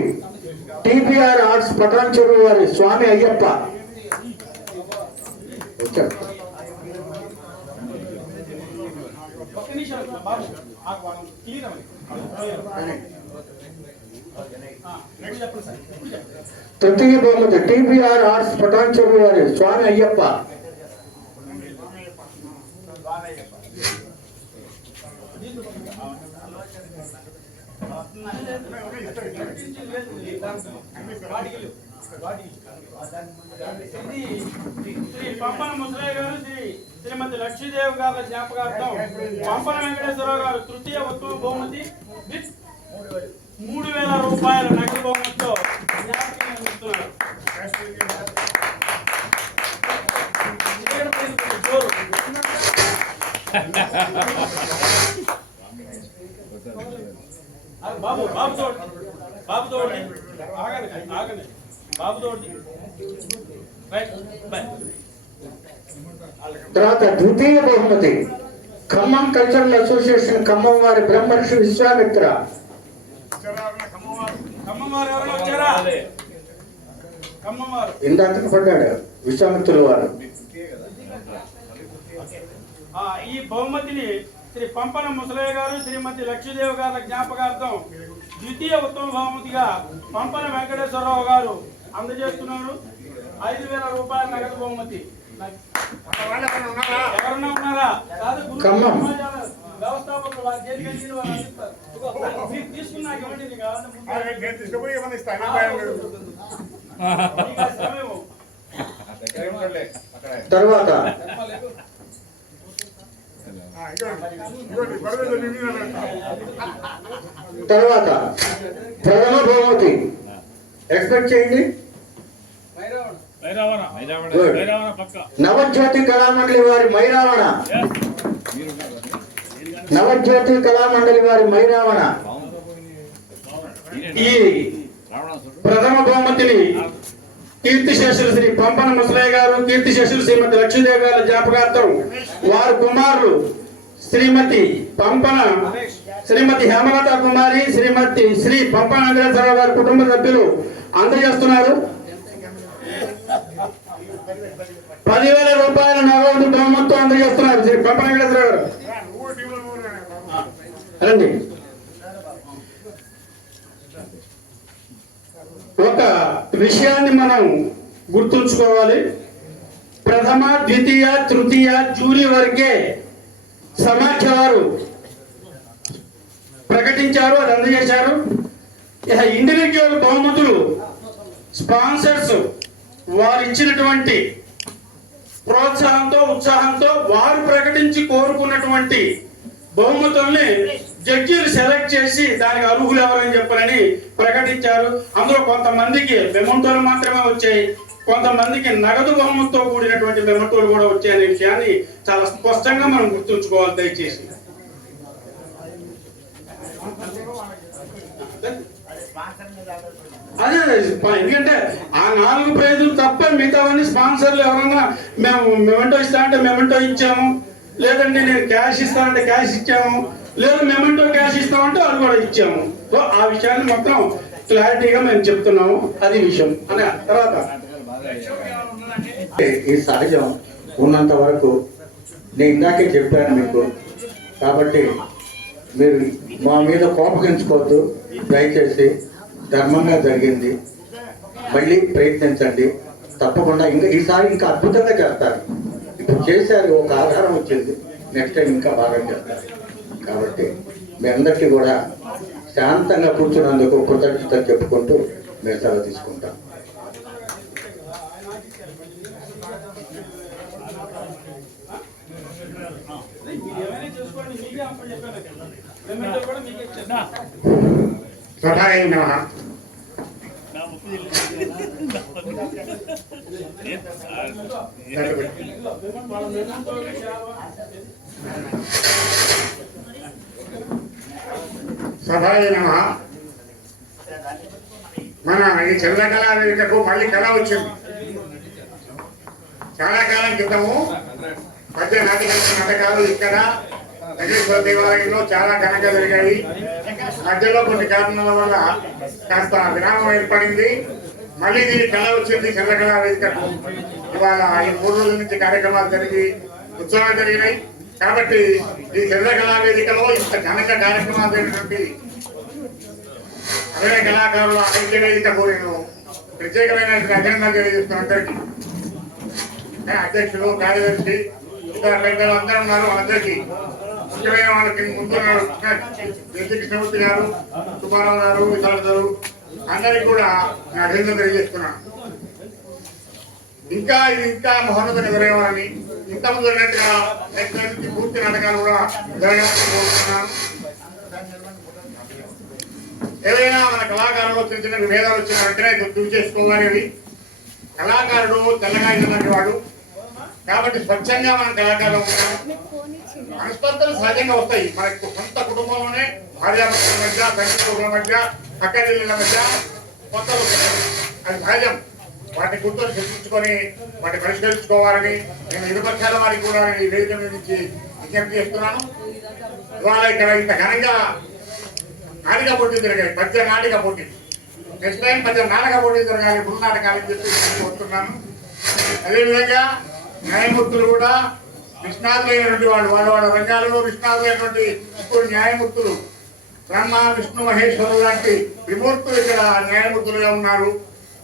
టిపిఆర్ ఆర్ట్స్ పటాన్ చెరువు వారి స్వామి అయ్యప్ప. వచ్చారు. తృతీయ బహుమతి టిపిఆర్ ఆర్ట్స్ పటాన్ చెరువు వారి స్వామి అయ్యప్ప. శ్రీ పంపన ముసలయ్య గారు, శ్రీమతి లక్ష్మీదేవి గారి జ్ఞాపకార్థం పంపన వెంకటేశ్వరరావు గారు తృతీయ ఉత్తమ బహుమతి విత్ 3000 రూపాయల నగదు బహుమతితో జ్ఞాపకం అందిస్తున్నారు. బాబు తోటి ఆగండి బాబు తోటి తర్వాత ద్వితీయ బహుమతి ఖమ్మం కల్చరల్ అసోసియేషన్ ఖమ్మం వారి బ్రహ్మర్షి విశ్వామిత్ర. ఇందాక పడ్డాడు విశ్వామిత్రుల వారు. ఈ బహుమతిని శ్రీ పంపన ముసలయ్య గారు, శ్రీమతి లక్ష్మీదేవి గారి జ్ఞాపకార్థం ద్వితీయ ఉత్తమ బహుమతిగా పంపన వెంకటేశ్వరరావు గారు అందజేస్తున్నారు. 5000 రూపాయల నగదు బహుమతి. ఎవరన్నా ఉన్నారా? వ్యవస్థాపకులు వారి చేతికి వాళ్ళు అందిస్తారు. మీకు తీసుకున్నాక ఇవ్వండి. తర్వాత ప్రథమ బహుమతి ఎక్స్పెక్ట్ చేయండి. నవజ్యోతి కళామండలి వారి మైరావణ. నవజ్యోతి కళామండలి వారి మైరావణ. ఈ ప్రథమ బహుమతిని కీర్తిశేషులు శ్రీ పంపన ముసలయ్య గారు, కీర్తిశేషులు శ్రీమతి లక్ష్మీదేవి గారి జ్ఞాపకార్థం వారి కుమారులు శ్రీమతి హేమలత కుమారి, శ్రీమతి శ్రీ పంపన వెంకటేశ్వరరావు గారి కుటుంబ సభ్యులు అందజేస్తున్నారు. 10,000 రూపాయల నగదు బహుమతితో అందజేస్తున్నారు శ్రీ పంపన వెంకటేశ్వరరావు గారు. రండి. ఒక విషయాన్ని మనం గుర్తుంచుకోవాలి. ప్రథమ, ద్వితీయ, తృతీయ జూరీ వరకే సమాఖ్య వారు ప్రకటించారు, అది అందజేశారు. ఇక ఇండివిజువల్ బహుమతులు స్పాన్సర్స్ వారు ఇచ్చినటువంటి ప్రోత్సాహంతో, ఉత్సాహంతో వారు ప్రకటించి కోరుకున్నటువంటి బహుమతుల్ని జడ్జీలు సెలెక్ట్ చేసి దానికి అర్హులు ఎవరని చెప్పారని ప్రకటించారు. అందులో కొంతమందికి మెమంటోలు మాత్రమే వచ్చాయి, కొంతమందికి నగదు బహుమతితో కూడినటువంటి మెమంటోలు కూడా వచ్చాయనే విషయాన్ని చాలా స్పష్టంగా మనం గుర్తుంచుకోవాలి దయచేసి. అదే ఎందుకంటే ఆ 4 ప్రైజులు తప్ప మిగతావన్నీ స్పాన్సర్లు ఎవరన్నా మేము మెమెంటో ఇస్తా అంటే మెమెంటో ఇచ్చాము, లేదంటే నేను క్యాష్ ఇస్తానంటే క్యాష్ ఇచ్చాము, లేదా మెమెంటో క్యాష్ ఇస్తామంటే అది కూడా ఇచ్చాము. సో ఆ విషయాన్ని మొత్తం క్లారిటీగా మేము చెప్తున్నాము. అది విషయం అనే తర్వాత ఈ సహజం ఉన్నంత వరకు నేను ఇందాకే చెప్పాను మీకు. కాబట్టి మీరు మా మీద కోపగించుకోవద్దు దయచేసి. ధర్మంగా జరిగింది, మళ్ళీ ప్రయత్నించండి తప్పకుండా. ఈసారి ఇంకా అద్భుతంగా చేస్తారు. ఇప్పుడు చేశారు, ఒక ఆధారం వచ్చింది, నెక్స్ట్ టైం ఇంకా బాగా చేస్తారు. కాబట్టి మీ అందరికీ కూడా శాంతంగా కూర్చున్నందుకు కృతజ్ఞతలు చెప్పుకుంటూ మేము సెలవు తీసుకుంటాం. సభాయ నమః. మన ఈ చంద్రకళా వేదికకు మళ్ళీ కళ వచ్చింది. చాలా కాలం క్రితము పద్య నాటకాలు ఇక్కడ వెంకటేశ్వర దేవాలయంలో చాలా ఘనంగా జరిగాయి. మధ్యలో కొన్ని కారణాల వల్ల కాస్త విరామం ఏర్పడింది. మళ్ళీ దీని కళ వచ్చింది చంద్రకళా వేదికకు. ఇవాళ ఈ 3 రోజుల నుంచి కార్యక్రమాలు జరిగి ఉత్సవాలు జరిగినాయి. కాబట్టి ఈ చంద్రకళా వేదికలో ఇంత ఘనంగా కార్యక్రమాలు జరిగినటువంటి అదే కళాకారుల ఐక్య వేదికకు నేను ప్రత్యేకమైన అభినందనలు తెలియజేస్తున్నాను అందరికీ. అధ్యక్షులు, కార్యదర్శి, ఇతర పెద్దలు అందరూ ఉన్నారు. వాళ్ళందరికీ ముఖ్యమైన వాళ్ళకి ముందున్నారు కృష్ణమూర్తి గారు, సుబ్బారావు గారు, ఇతరులు అందరికీ కూడా నేను అభినందనలు తెలియజేస్తున్నాను. ఇంకా మహోన్నతంగా జరగాలని, ఇంతకుముందు జరిగినట్టుగా పూర్తి నాటకాలు కూడా జరగాలని కోరుతున్నాను. ఏదైనా మన కళాకారులు చిన్న చిన్న విభేదాలు వచ్చిన వెంటనే గుర్తు చేసుకోవాలని. కళాకారుడు తెల్లగా ఇచ్చినటువంటి వాడు కాబట్టి స్వచ్ఛంగా మన కళాకారులు ఉంటాం. మనస్పర్ధలు సహజంగా వస్తాయి. మనకు సొంత కుటుంబంలోనే భార్యాభర్తల మధ్య, తండ్రి కొడుకుల మధ్య, అక్క చెల్లెళ్ళ మధ్య కొత్తలు అది సహజం. వాటిని గుర్తులు చర్చించుకొని వాటిని పరిష్కరించుకోవాలని నేను ఇరుపక్షాల వారికి కూడా ఈ వేదిక మీద నుంచి విజ్ఞప్తి చేస్తున్నాను. ఇవాళ ఇక్కడ ఇంత ఘనంగా నాటిక పోటీ జరిగాయి, పద్య నాటిక పోటీ. నెక్స్ట్ టైం పద్య నాటక పోటీ జరగాలి, గురు నాటకాలని చెప్పి కోరుతున్నాను. అదేవిధంగా న్యాయమూర్తులు కూడా నిష్ణాతులైనటువంటి వాళ్ళ రంగాలలో నిష్ణాతులైనటువంటి ఇప్పుడు న్యాయమూర్తులు బ్రహ్మ, విష్ణు, మహేశ్వరులు లాంటి విమూర్తులు ఇక్కడ న్యాయమూర్తులుగా ఉన్నారు.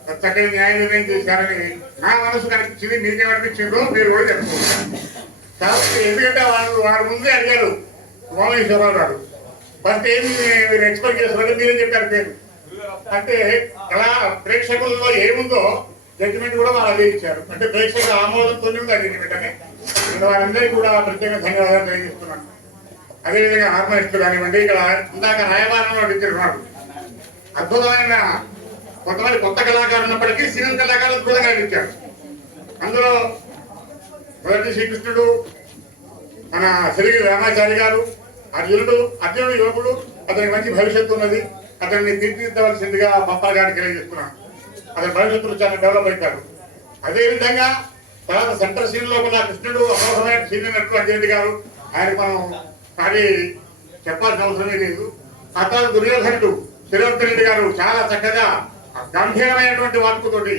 చక్కటి న్యాయ నిర్ణయం చేశారని నా మనసు కనిపించింది. మీకేమనిపించిందో మీరు కూడా చెప్పుకోండి. కాబట్టి ఎందుకంటే వారు ముందే అడిగారు ఉమామహేశ్వరరావు గారు, ఫస్ట్ ఏమి మీరు ఎక్స్పెక్ట్ చేస్తారని మీరే చెప్పారు పేరు. అంటే అలా ప్రేక్షకుల్లో ఏముందో జడ్జిమెంట్ కూడా వాళ్ళు అదే ఇచ్చారు. అంటే ప్రేక్షకుల ఆమోదంతో ఉంది ఆ జడ్జిమెంట్ అని. వారందరికీ కూడా ప్రత్యేక ధన్యవాదాలు తెలియజేస్తున్నాను. అదేవిధంగా హార్మోనిస్టులు కానివ్వండి, ఇక్కడ ఇందాక రాయబారంలో ఉన్నారు అద్భుతమైన కొంతమంది కొత్త కళాకారులు ఉన్నప్పటికీ సీనియర్ కళాకారులు అద్భుతంగా ఇచ్చారు. అందులో మొదటి శ్రీకృష్ణుడు, మన శ్రీ రామాచారి గారు, అర్జునుడు యువకుడు, అతనికి మంచి భవిష్యత్తు ఉన్నది. అతన్ని తీర్చిదిద్దవలసిందిగా పంపా గారికి తెలియజేస్తున్నాను. అతని భవిష్యత్తులో చాలా డెవలప్ అవుతాడు. అదేవిధంగా తర్వాత సెంటర్ సీన్ లో ఉన్న కృష్ణుడు అమోఘమైన సీనియర్ నటుడు అర్జునుడి గారు, ఆయనకు మనం కానీ చెప్పాల్సిన అవసరమే లేదు. ఆ తర్వాత దుర్యోధనుడు శ్రీవర్ధన్ రెడ్డి గారు చాలా చక్కగా గంభీరమైనటువంటి వాక్కుతోటి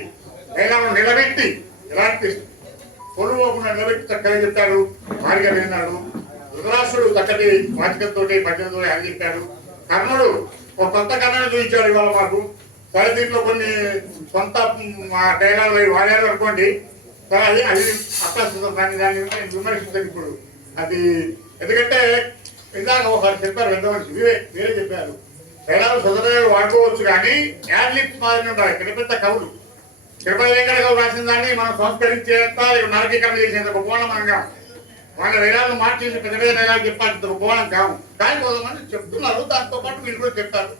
వేలాలను నిలబెట్టి ఎలాంటి పొలువకుండా నిలబెట్టి చక్కగా చెప్పాడు, భారీగా విన్నాడు. ధృతరాష్ట్రుడు చక్కటి వాచికంతో పద్యంతో అని చెప్పాడు. కర్ణుడు ఒక కొత్త కర్ణుడు చూపించాడు ఇవాళ మాకు. సరే దీంట్లో కొన్ని సొంత డైలాగులు వాడారు అనుకోండి, అది అక్కడ దాన్ని విమర్శించారు. ఇప్పుడు అది ఎందుకంటే ఇందాక ఒకరు చెప్పారు, పెద్ద మనిషి మీరే చెప్పారు, డైలాగులు సొంతగా వాడుకోవచ్చు కానీ యాడ్లిప్స్ మాదిరి ఉండాలి. పెద్ద పెద్ద కవులు తిరుపతి వెంకట కవులు రాసిన దాన్ని మనం సంస్కరించేంత నరకీకరణ చేసేంత గొప్ప మనగా వాళ్ళ డైలాగులు మార్చేసి పెద్ద పెద్ద డైలాగ్ చెప్పాల్సిన పోవడం కావు. కానీ కొంతమంది చెప్తున్నారు, దాంతో పాటు మీరు కూడా చెప్తారు.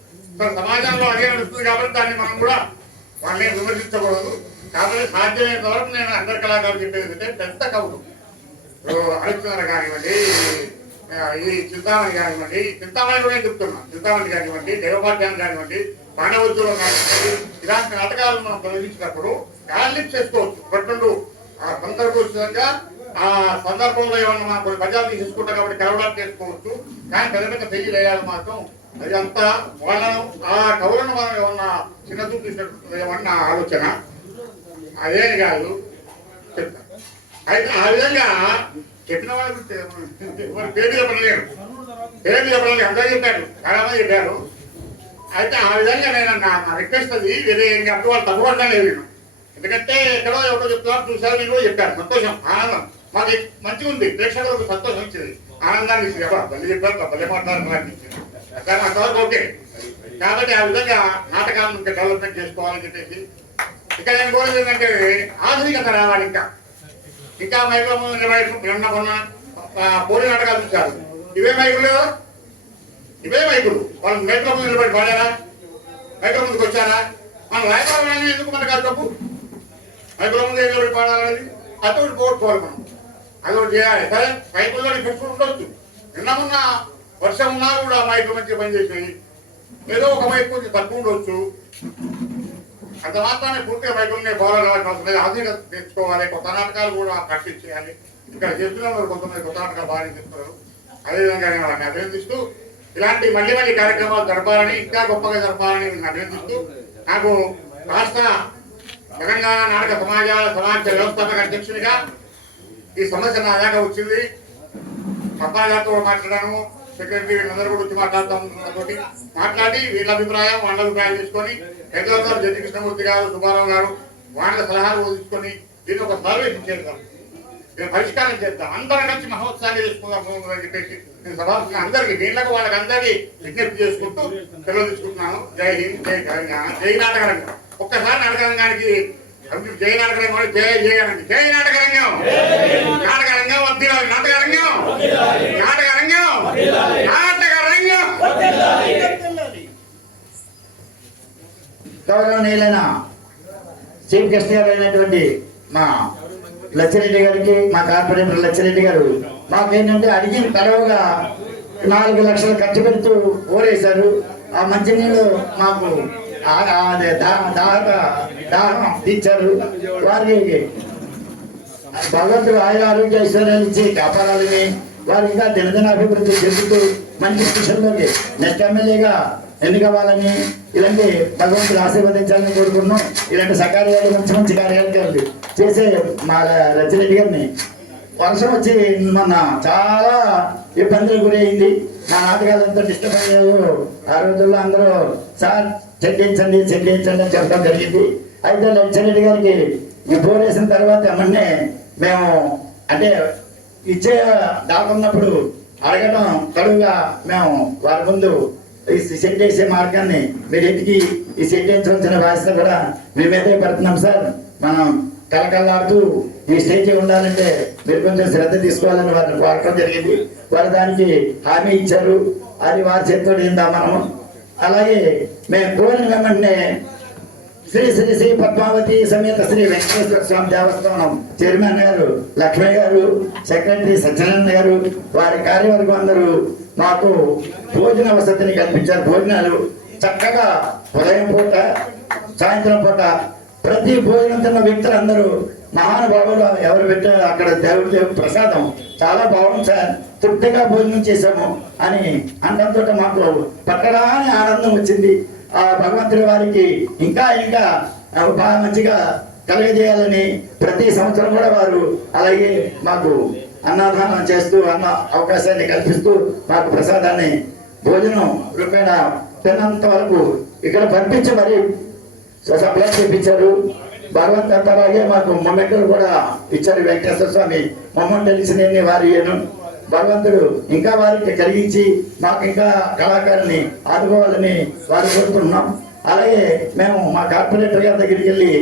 సమాజంలో అదే నడుస్తుంది కాబట్టి దాన్ని మనం కూడా వాళ్ళని విమర్శించకూడదు. కాబట్టి సాధ్యమైనంత వరకు నేను అందరి కళాకారులు చెప్పేది ఏంటంటే పెద్ద కవులు హరిశ్చంద్ర కానివ్వండి, ఈ చింతామణి కానివ్వండి, చింతామణి కూడా చెప్తున్నాం, చింతామణి కానివ్వండి, దేవపాఠ్యాన్ని కానివ్వండి, మానవోద్యోగం కానివ్వండి, ఇలాంటి నాటకాలను మనం ప్రదర్శించినప్పుడు క్యాలిప్ చేసుకోవచ్చు. పట్టుండు సందర్భోచితంగా ఆ సందర్భంలో ఏమన్నా మనం కొన్ని పద్యాలు తీసుకుంటాం కాబట్టి కలవడానికి చేసుకోవచ్చు. కానీ పెద్ద పెద్ద పెళ్లి వేయాలి మాత్రం అది అంతా వాళ్ళను ఆ కవులను మనం ఏమన్నా చిన్న చూపు తీసినట్టు ఏమన్నా ఆలోచన అదేని కాదు చెప్తాను. అయితే ఆ విధంగా చెప్పిన వాళ్ళు పేరు చెప్పలేరు, పేరు చెప్పలేదు, అందరూ చెప్పారు, చాలా మంది చెప్పారు. అయితే ఆ విధంగా నేను నా రిక్వెస్ట్ అది వేరే అటు వాళ్ళు తక్కువ లేదు. ఎందుకంటే ఎక్కడో ఎవరో చెప్తున్నారు, చూసారు, మీరు కూడా చెప్పారు, సంతోషం, ఆనందం మాకు మంచిగా ఉంది, ప్రేక్షకులకు సంతోషం ఇచ్చింది, ఆనందాన్ని ఇచ్చింది. బలి చెప్పారు, బలి మాట్లాడారు, కానీ అంతవరకు ఓకే. కాబట్టి ఆ విధంగా నాటకాలను ఇంకా డెవలప్మెంట్ చేసుకోవాలని చెప్పేసి ఇక్కడ నేను కోరేది ఏంటంటే ఆధునికత రావాలి. ఇంకా మైకుల ముందు నిన్న కొన్న పోటీ నాటకాలు చూశారు, ఇవే మైకులు లేదా, ఇవే మైకులు వాళ్ళు మైకుల ముందు నిలబడి పాడారా, మైకుల ముందుకు వచ్చారా? మనం రాయబారం ఎందుకు మనకు ఆ తప్పు? మైకుల ముందు నిలబడి పాడాలనేది అతడు పోగొట్టుకోవాలి. మనం అదొకటి చేయాలి. సరే మైకుల్లో పెట్టుకుని ఉండొచ్చు, నిన్న మొన్న వర్షం ఉన్నా కూడా మైకులు మంచిగా పనిచేసినాయి, ఏదో ఒక మైకు కొంచెం తక్కువ ఉండొచ్చు. అంత మాత్రమే పూర్తిగా మైకుల్ని ఫాలో కావాల్సిన అవసరం లేదు. ఆధునికత తెచ్చుకోవాలి, కొత్త నాటకాలు కూడా ప్రాక్టీస్ చేయాలి. ఇక్కడ చెప్తున్న కొంతమంది కొత్త నాటకాలు బాగా చేస్తున్నారు. అదేవిధంగా నేను వాటిని అభినందిస్తూ ఇలాంటి మళ్ళీ మళ్ళీ కార్యక్రమాలు జరపాలని, ఇంకా గొప్పగా జరపాలని నేను అభినందిస్తూ నాకు రాష్ట్ర తెలంగాణ నాటక సమాజ వ్యవస్థాపక అధ్యక్షునిగా ఈ సమస్య నా దాకా వచ్చింది. సభ్యులతో మాట్లాడాను, సెక్రటరీ వీళ్ళందరూ కూడా వచ్చి మాట్లాడి వీళ్ళ అభిప్రాయం వాళ్ళ అభిప్రాయం తీసుకొని హైదరాబాద్ జడ్జి కృష్ణమూర్తి గారు, సుబ్బారావు గారు వాళ్ళ సలహాలు తీసుకొని దీన్ని ఒక సర్వే చేద్దాం, దీన్ని పరిష్కారం చేద్దాం, అందరం కలిసి మహోత్సవాన్ని చేసుకుందాం అని చెప్పేసి నేను సభాపతిగా అందరికీ దీనిలో వాళ్ళకి అందరికీ విజ్ఞప్తి చేసుకుంటూ సెలవు తీసుకుంటున్నాను. జై హింద్, జై తెలంగాణ, జై నాటకరంగం. ఒక్కసారి నాటకరంగానికి జై నాటకరంగం, జై జై అనండి, జై నాటకరంగం, నాటకరంగం వద్దిరాలి, నాటకరంగం, నాటకరంగం, నాటకరంగం. గౌరవనీయులైన చీఫ్ గెస్ట్ గారు అయినటువంటి మా లచ్చిరెడ్డి గారికి, మా కార్పొరేటర్ లచ్చిరెడ్డి గారు మాకేంటంటే అడిగిన తడవగా 4 లక్షలు ఖర్చు పెడుతూ ఓరేశారు. ఆ మంచినీళ్ళు మాకు దాహం తీర్చారు. వారికి భగవంతుడు ఆయుర ఆరోగ్య ఐశ్వర్యాలు ఇచ్చి కాపాడాలని, వారు ఇంకా దినదిన అభివృద్ధి చెందుతూ మంచి స్టేషన్లోకి నెక్స్ట్ ఎమ్మెల్యేగా ఎన్నికవ్వాలని, ఇలాంటి భగవంతుడు ఆశీర్వదించాలని కోరుకున్నాం. ఇలాంటి సకార్యాలు మంచి మంచి కార్యాలు చేసే మా లచ్చిరెడ్డి గారిని వర్షం వచ్చి మొన్న చాలా ఇబ్బందులు గురైంది. మా నాటకాలు ఎంత డిస్టర్బ్ అయ్యాయో ఆ రోజుల్లో అందరూ సార్ చెల్లించండి అని చెప్పడం జరిగింది. అయితే లచ్చిరెడ్డి గారికి ఈ బోర్ వేసిన తర్వాత ఏమన్నా మేము అంటే ఇచ్చే దాకున్నప్పుడు అడగడం తడుగా మేము వారి ముందు ఈ సెట్ చేసే మార్గాన్ని మీరు ఇంటికి ఈ సెట్ చేయించవలసిన బాధ్యత కూడా మేమైతే పడుతున్నాం సార్. మనం కలకల్లాడుతూ ఈ స్టేజ్ ఉండాలంటే మీరు కొంచెం శ్రద్ధ తీసుకోవాలని వారిని కోరటం జరిగింది. వారు దానికి హామీ ఇచ్చారు. అది వారి చేతితో ఏందా మనము. అలాగే మేము కోరిన వెంటనే శ్రీ శ్రీ శ్రీ పద్మావతి సమేత శ్రీ వెంకటేశ్వర స్వామి దేవస్థానం చైర్మన్ గారు లక్ష్మయ్య గారు, సెక్రటరీ సత్యనారాయణ గారు, వారి కార్యవర్గం అందరూ మాకు భోజన వసతిని కల్పించారు. భోజనాలు చక్కగా ఉదయం పూట, సాయంత్రం పూట ప్రతి భోజనం తిన్న వ్యక్తులందరూ మహానుభావులు ఎవరు పెట్టారు అక్కడ దేవుడి ప్రసాదం చాలా బాగుంది సార్, తృప్తిగా భోజనం చేశాము అని అనడంతో మాకు పట్టరాని ఆనందం వచ్చింది. ఆ భగవంతుడి వారికి ఇంకా ఇంకా బాగా మంచిగా కలుగజేయాలని ప్రతి సంవత్సరం కూడా వారు అలాగే మాకు అన్నదానం చేస్తూ అన్న అవకాశాన్ని కల్పిస్తూ మాకు ప్రసాదాన్ని భోజనం రూపేణ తిన్నంత వరకు ఇక్కడ పంపించి మరి సప్లై చేయించారు. భగవంతు అలాగే మాకు మొమెంటలు కూడా ఇచ్చారు. వెంకటేశ్వర స్వామి మొమెంటలు ఇచ్చిన వారిను భగవంతుడు ఇంకా వారికి కలిగించి మాకు ఇంకా కళాకారుని ఆదుకోవాలని వారు కోరుకుంటున్నాం. అలాగే మేము మా కార్పొరేటర్ గారి దగ్గరికి వెళ్ళి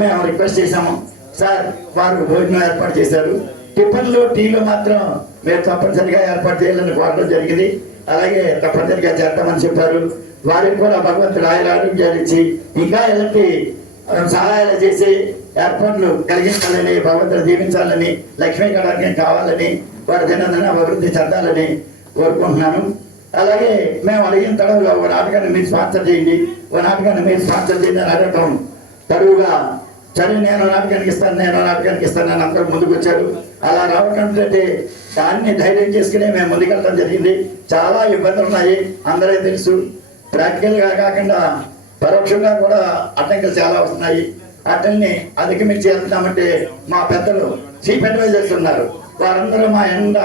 మేము రిక్వెస్ట్ చేశాము. సార్ వారు భోజనం ఏర్పాటు చేశారు. టిఫిన్లు టీలు మాత్రం మీరు తప్పనిసరిగా ఏర్పాటు చేయాలని కోరడం జరిగింది. అలాగే తప్పనిసరిగా చేస్తామని చెప్పారు. వారికి కూడా భగవంతుడు ఆయన ఆరోగ్యాలు ఇచ్చి ఇంకా ఎలాంటి సహాయాలు చేసి ఏర్పాట్లు కలిగించాలని, భగవంతుడు దీవించాలని, లక్ష్మీ కటాక్షం కావాలని, వారి దినదిన అభివృద్ధి చెందాలని కోరుకుంటున్నాను. అలాగే మేము అడిగిన తడవులో ఒక నాటకాన్ని మీరు స్పాన్సర్ చేయండి, ఒక నాటకాన్ని మీరు స్పాన్సర్ చేయండి అని అడగటం తరువుగా సరే నేను నాటకానికి ఇస్తాను అని అందరూ ముందుకు వచ్చారు. అలా రావటంతో దాన్ని ధైర్యం చేసుకుని మేము ముందుకెళ్ళడం జరిగింది. చాలా ఇబ్బందులు ఉన్నాయి, అందరికీ తెలుసు. ప్రాక్టికల్గా కాకుండా పరోక్షంగా కూడా అడ్డంకులు చాలా వస్తున్నాయి. వాటిని అధిగమించి వెళ్తున్నామంటే మా పెద్దలు చీఫ్ అడ్వైజర్స్ ఉన్నారు, వారందరూ మా ఎండ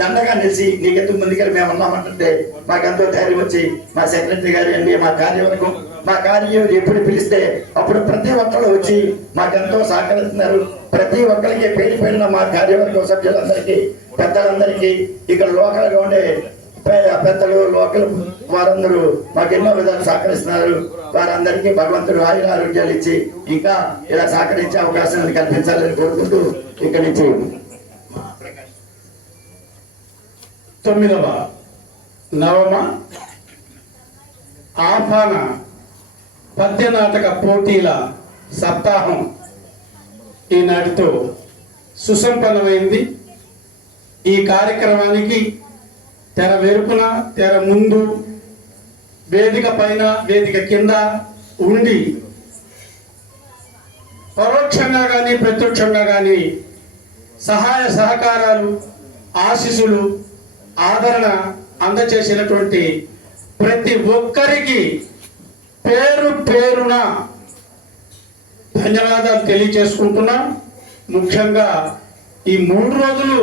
దండగా నిలిచి నీకెందుకు ముందుకెళ్ళి మేము ఉన్నామంటుంటే మాకెంతో ధైర్యం వచ్చి మా సెక్రటరీ గారి అండి, మా కార్యవర్గం, మా కార్యం ఎప్పుడు పిలిస్తే అప్పుడు ప్రతి ఒక్కరు వచ్చి మాకెంతో సహకరిస్తున్నారు. ప్రతి ఒక్కరికి పేరు మా కార్యవర్గం సభ్యులందరికీ, పెద్దలందరికీ, ఇక్కడ లోకల్గా ఉండే పెద్దలు, లోకల్ వారందరూ మాకు ఎన్నో విధాలు సహకరిస్తున్నారు. వారందరికీ భగవంతుడు ఆయుర ఆరోగ్యాలు ఇచ్చి ఇంకా ఇలా సహకరించే అవకాశాన్ని కల్పించాలని కోరుకుంటూ ఇక్కడి నుంచి 9వ నవమ ఆహ్వాన పద్య నాటక పోటీల సప్తాహం ఈనాటితో సుసంపన్నమైంది. ఈ కార్యక్రమానికి తెర వెలుపున, తెర ముందు, వేదిక పైన, వేదిక కింద ఉండి పరోక్షంగా కానీ ప్రత్యక్షంగా కానీ సహాయ సహకారాలు, ఆశీస్సులు, ఆదరణ అందచేసినటువంటి ప్రతి ఒక్కరికి పేరు పేరున ధన్యవాదాలు తెలియజేసుకుంటున్నాం. ముఖ్యంగా ఈ 3 రోజులు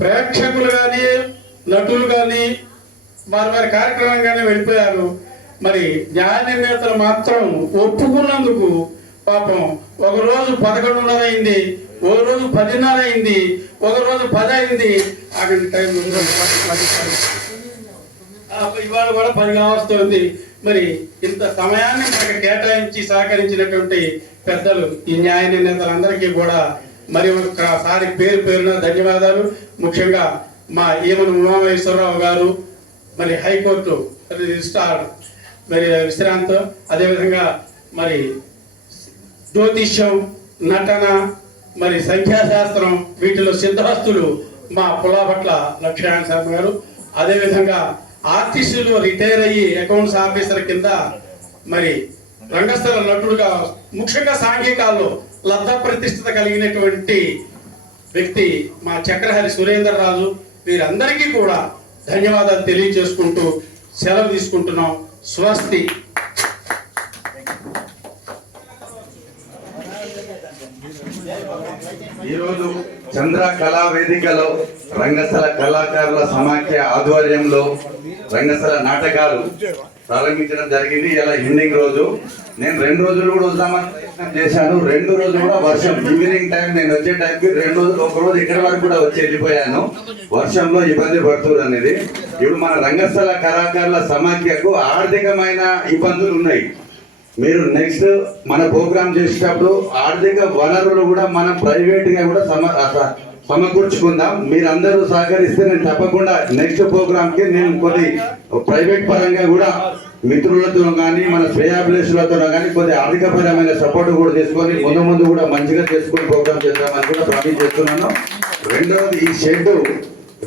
ప్రేక్షకులు కానీ, నటులు కానీ వారి వారి కార్యక్రమంగానే వెళ్ళిపోయారు. మరి న్యాయ నిర్ణేతలు మాత్రం ఒప్పుకున్నందుకు పాపం ఒకరోజు 11:30 అయింది, ఒక రోజు 10:30 అయింది, ఒక రోజు 10 అయింది. అక్కడ టైం ఇవాళ కూడా 10 కావస్తుంది. మరి ఇంత సమయాన్ని మనకు కేటాయించి సహకరించినటువంటి పెద్దలు, ఈ న్యాయ నిర్ణేతలందరికీ కూడా మరి ఒకసారి పేరు పేరున ధన్యవాదాలు. ముఖ్యంగా మా ఈమన ఉమామహేశ్వరరావు గారు, మరి హైకోర్టు రిజిస్ట్రార్ మరి విశ్రాంత్, అదేవిధంగా మరి జ్యోతిష్యం, నటన, మరి సంఖ్యాశాస్త్రం వీటిలో సిద్ధహస్తులు మా పులాపట్ల లక్ష్మీనారాయణ శర్మ గారు, అదేవిధంగా ఆర్టిస్టులు రిటైర్ అయ్యి అకౌంట్స్ ఆఫీసర్ కింద మరి రంగస్థల నటుడుగా ముఖ్యంగా సాంఘికాల్లో లబ్ధ ప్రతిష్ఠత కలిగినటువంటి వ్యక్తి మా చక్రహరి సురేందర్ రాజు. వీరందరికీ కూడా ధన్యవాదాలు తెలియజేసుకుంటూ సెలవు తీసుకుంటున్నాం. స్వస్తి. ఈరోజు చంద్ర కళా వేదికలో రంగస్థల కళాకారుల సమాఖ్య ఆధ్వర్యంలో రంగస్థల నాటకాలు ప్రారంభించడం జరిగింది. ఇలా ఎండింగ్ రోజు. నేను 2 రోజులు కూడా వద్దామని ప్రయత్నం చేశాను. 2 రోజులు కూడా వర్షం, ఈవినింగ్ టైం నేను వచ్చే టైంకి 2 రోజులు, ఒక రోజు ఇక్కడ వరకు కూడా వచ్చి వెళ్ళిపోయాను. వర్షంలో ఇబ్బంది పడుతుంది అనేది. ఇప్పుడు మన రంగస్థల కళాకారుల సమాఖ్యకు ఆర్థికమైన ఇబ్బందులు ఉన్నాయి. మీరు నెక్స్ట్ మన ప్రోగ్రామ్ చేసేటప్పుడు ఆర్థిక వనరులు కూడా మనం ప్రైవేట్ గా కూడా సమకూర్చుకుందాం. మీరందరూ సహకరిస్తే నేను తప్పకుండా నెక్స్ట్ ప్రోగ్రామ్ కి నేను కొన్ని ప్రైవేట్ పరంగా కూడా మిత్రులతో కానీ మన శ్రేయాభిలాషులతో కానీ కొద్ది ఆర్థికపరమైన సపోర్ట్ కూడా తీసుకొని ముందు కూడా మంచిగా చేసుకుని ప్రోగ్రామ్ చేద్దామని కూడా ప్రామిస్ చేస్తున్నాను. రెండవది, ఈ షెడ్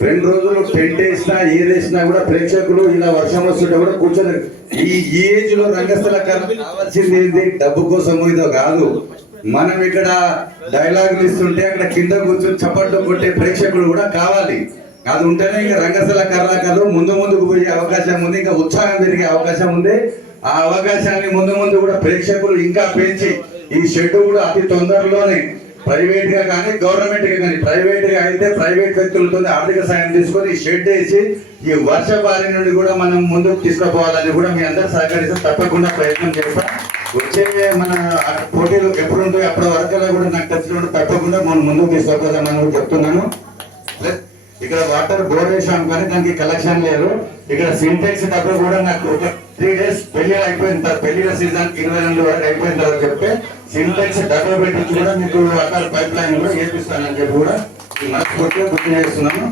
2 రోజులు టెంట్ వేసినా ఏది వేసినా కూడా ప్రేక్షకులు ఇలా వర్షం వస్తుంటే కూడా కూర్చొని ఈ ఏజ్ లో రంగస్థల కావాల్సింది ఏంటి? డబ్బు కోసం ఇదో కాదు. మనం ఇక్కడ డైలాగులు ఇస్తుంటే అక్కడ కింద కూర్చొని చప్పట్లు కొట్టే ప్రేక్షకులు కూడా కావాలి. అది ఉంటేనే ఇంకా రంగస్థల కళాకారులు ముందుకు పోయే అవకాశం ఉంది, ఇంకా ఉత్సాహం పెరిగే అవకాశం ఉంది. ఆ అవకాశాన్ని ముందు కూడా ప్రేక్షకులు ఇంకా పెంచి ఈ షెడ్ కూడా అతి తొందరలోనే ప్రైవేట్ గా కానీ గవర్నమెంట్ గా కానీ, ప్రైవేట్ గా అయితే ప్రైవేట్ వ్యక్తులతో ఆర్థిక సాయం తీసుకొని షెడ్ వేసి ఈ వర్ష బారి నుండి కూడా మనం ముందుకు తీసుకుపోవాలని కూడా మీ అందరూ సహకరిస్తే తప్పకుండా ప్రయత్నం చేస్తాం. వచ్చే మన పోటీలు ఎప్పుడు ఉంటాయి అప్పటి వరకు కూడా నాకు తెలిసిన తప్పకుండా మనం ముందుకు తీసుకుపోదామని కూడా చెప్తున్నాను. ఇక్కడ వాటర్ బోర్ వేసాం కానీ దానికి కలెక్షన్ లేదు. ఇక్కడ సింటెక్స్ డబ్బులు కూడా నాకు ఒక 3 days పెళ్లి అయిపోయిన తర్వాత, పెళ్లిల సీజన్ 22 వరకు అయిపోయిన తర్వాత చెప్తే సింటెక్స్ డబ్బులు పెట్టి కూడా మీకు వాటర్ పైప్ లైన్ కూడా వేపిస్తానని చెప్పి కూడా మనస్ఫూర్తిగా గుర్తు చేస్తున్నాను.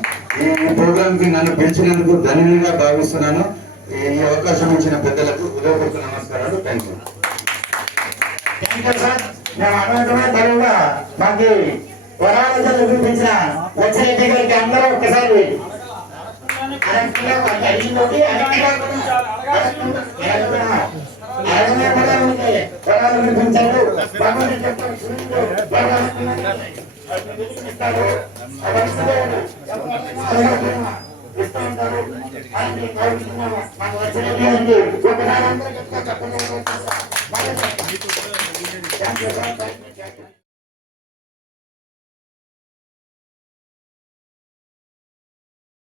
ఈ ప్రోగ్రామ్ కి నన్ను పిలిచినందుకు ధన్యంగా భావిస్తున్నాను. ఈ అవకాశం ఇచ్చిన పెద్దలకు హృదయపూర్వక నమస్కారాలు. Thank you. సార్ మేము అనుకుంటున్న తరువుగా మాకు వరాలతో చూపించిన లక్ష్మీ గారికి అందరూ ఒక్కసారి వరాలు వినిపించారు. ఒకసారి అందరూ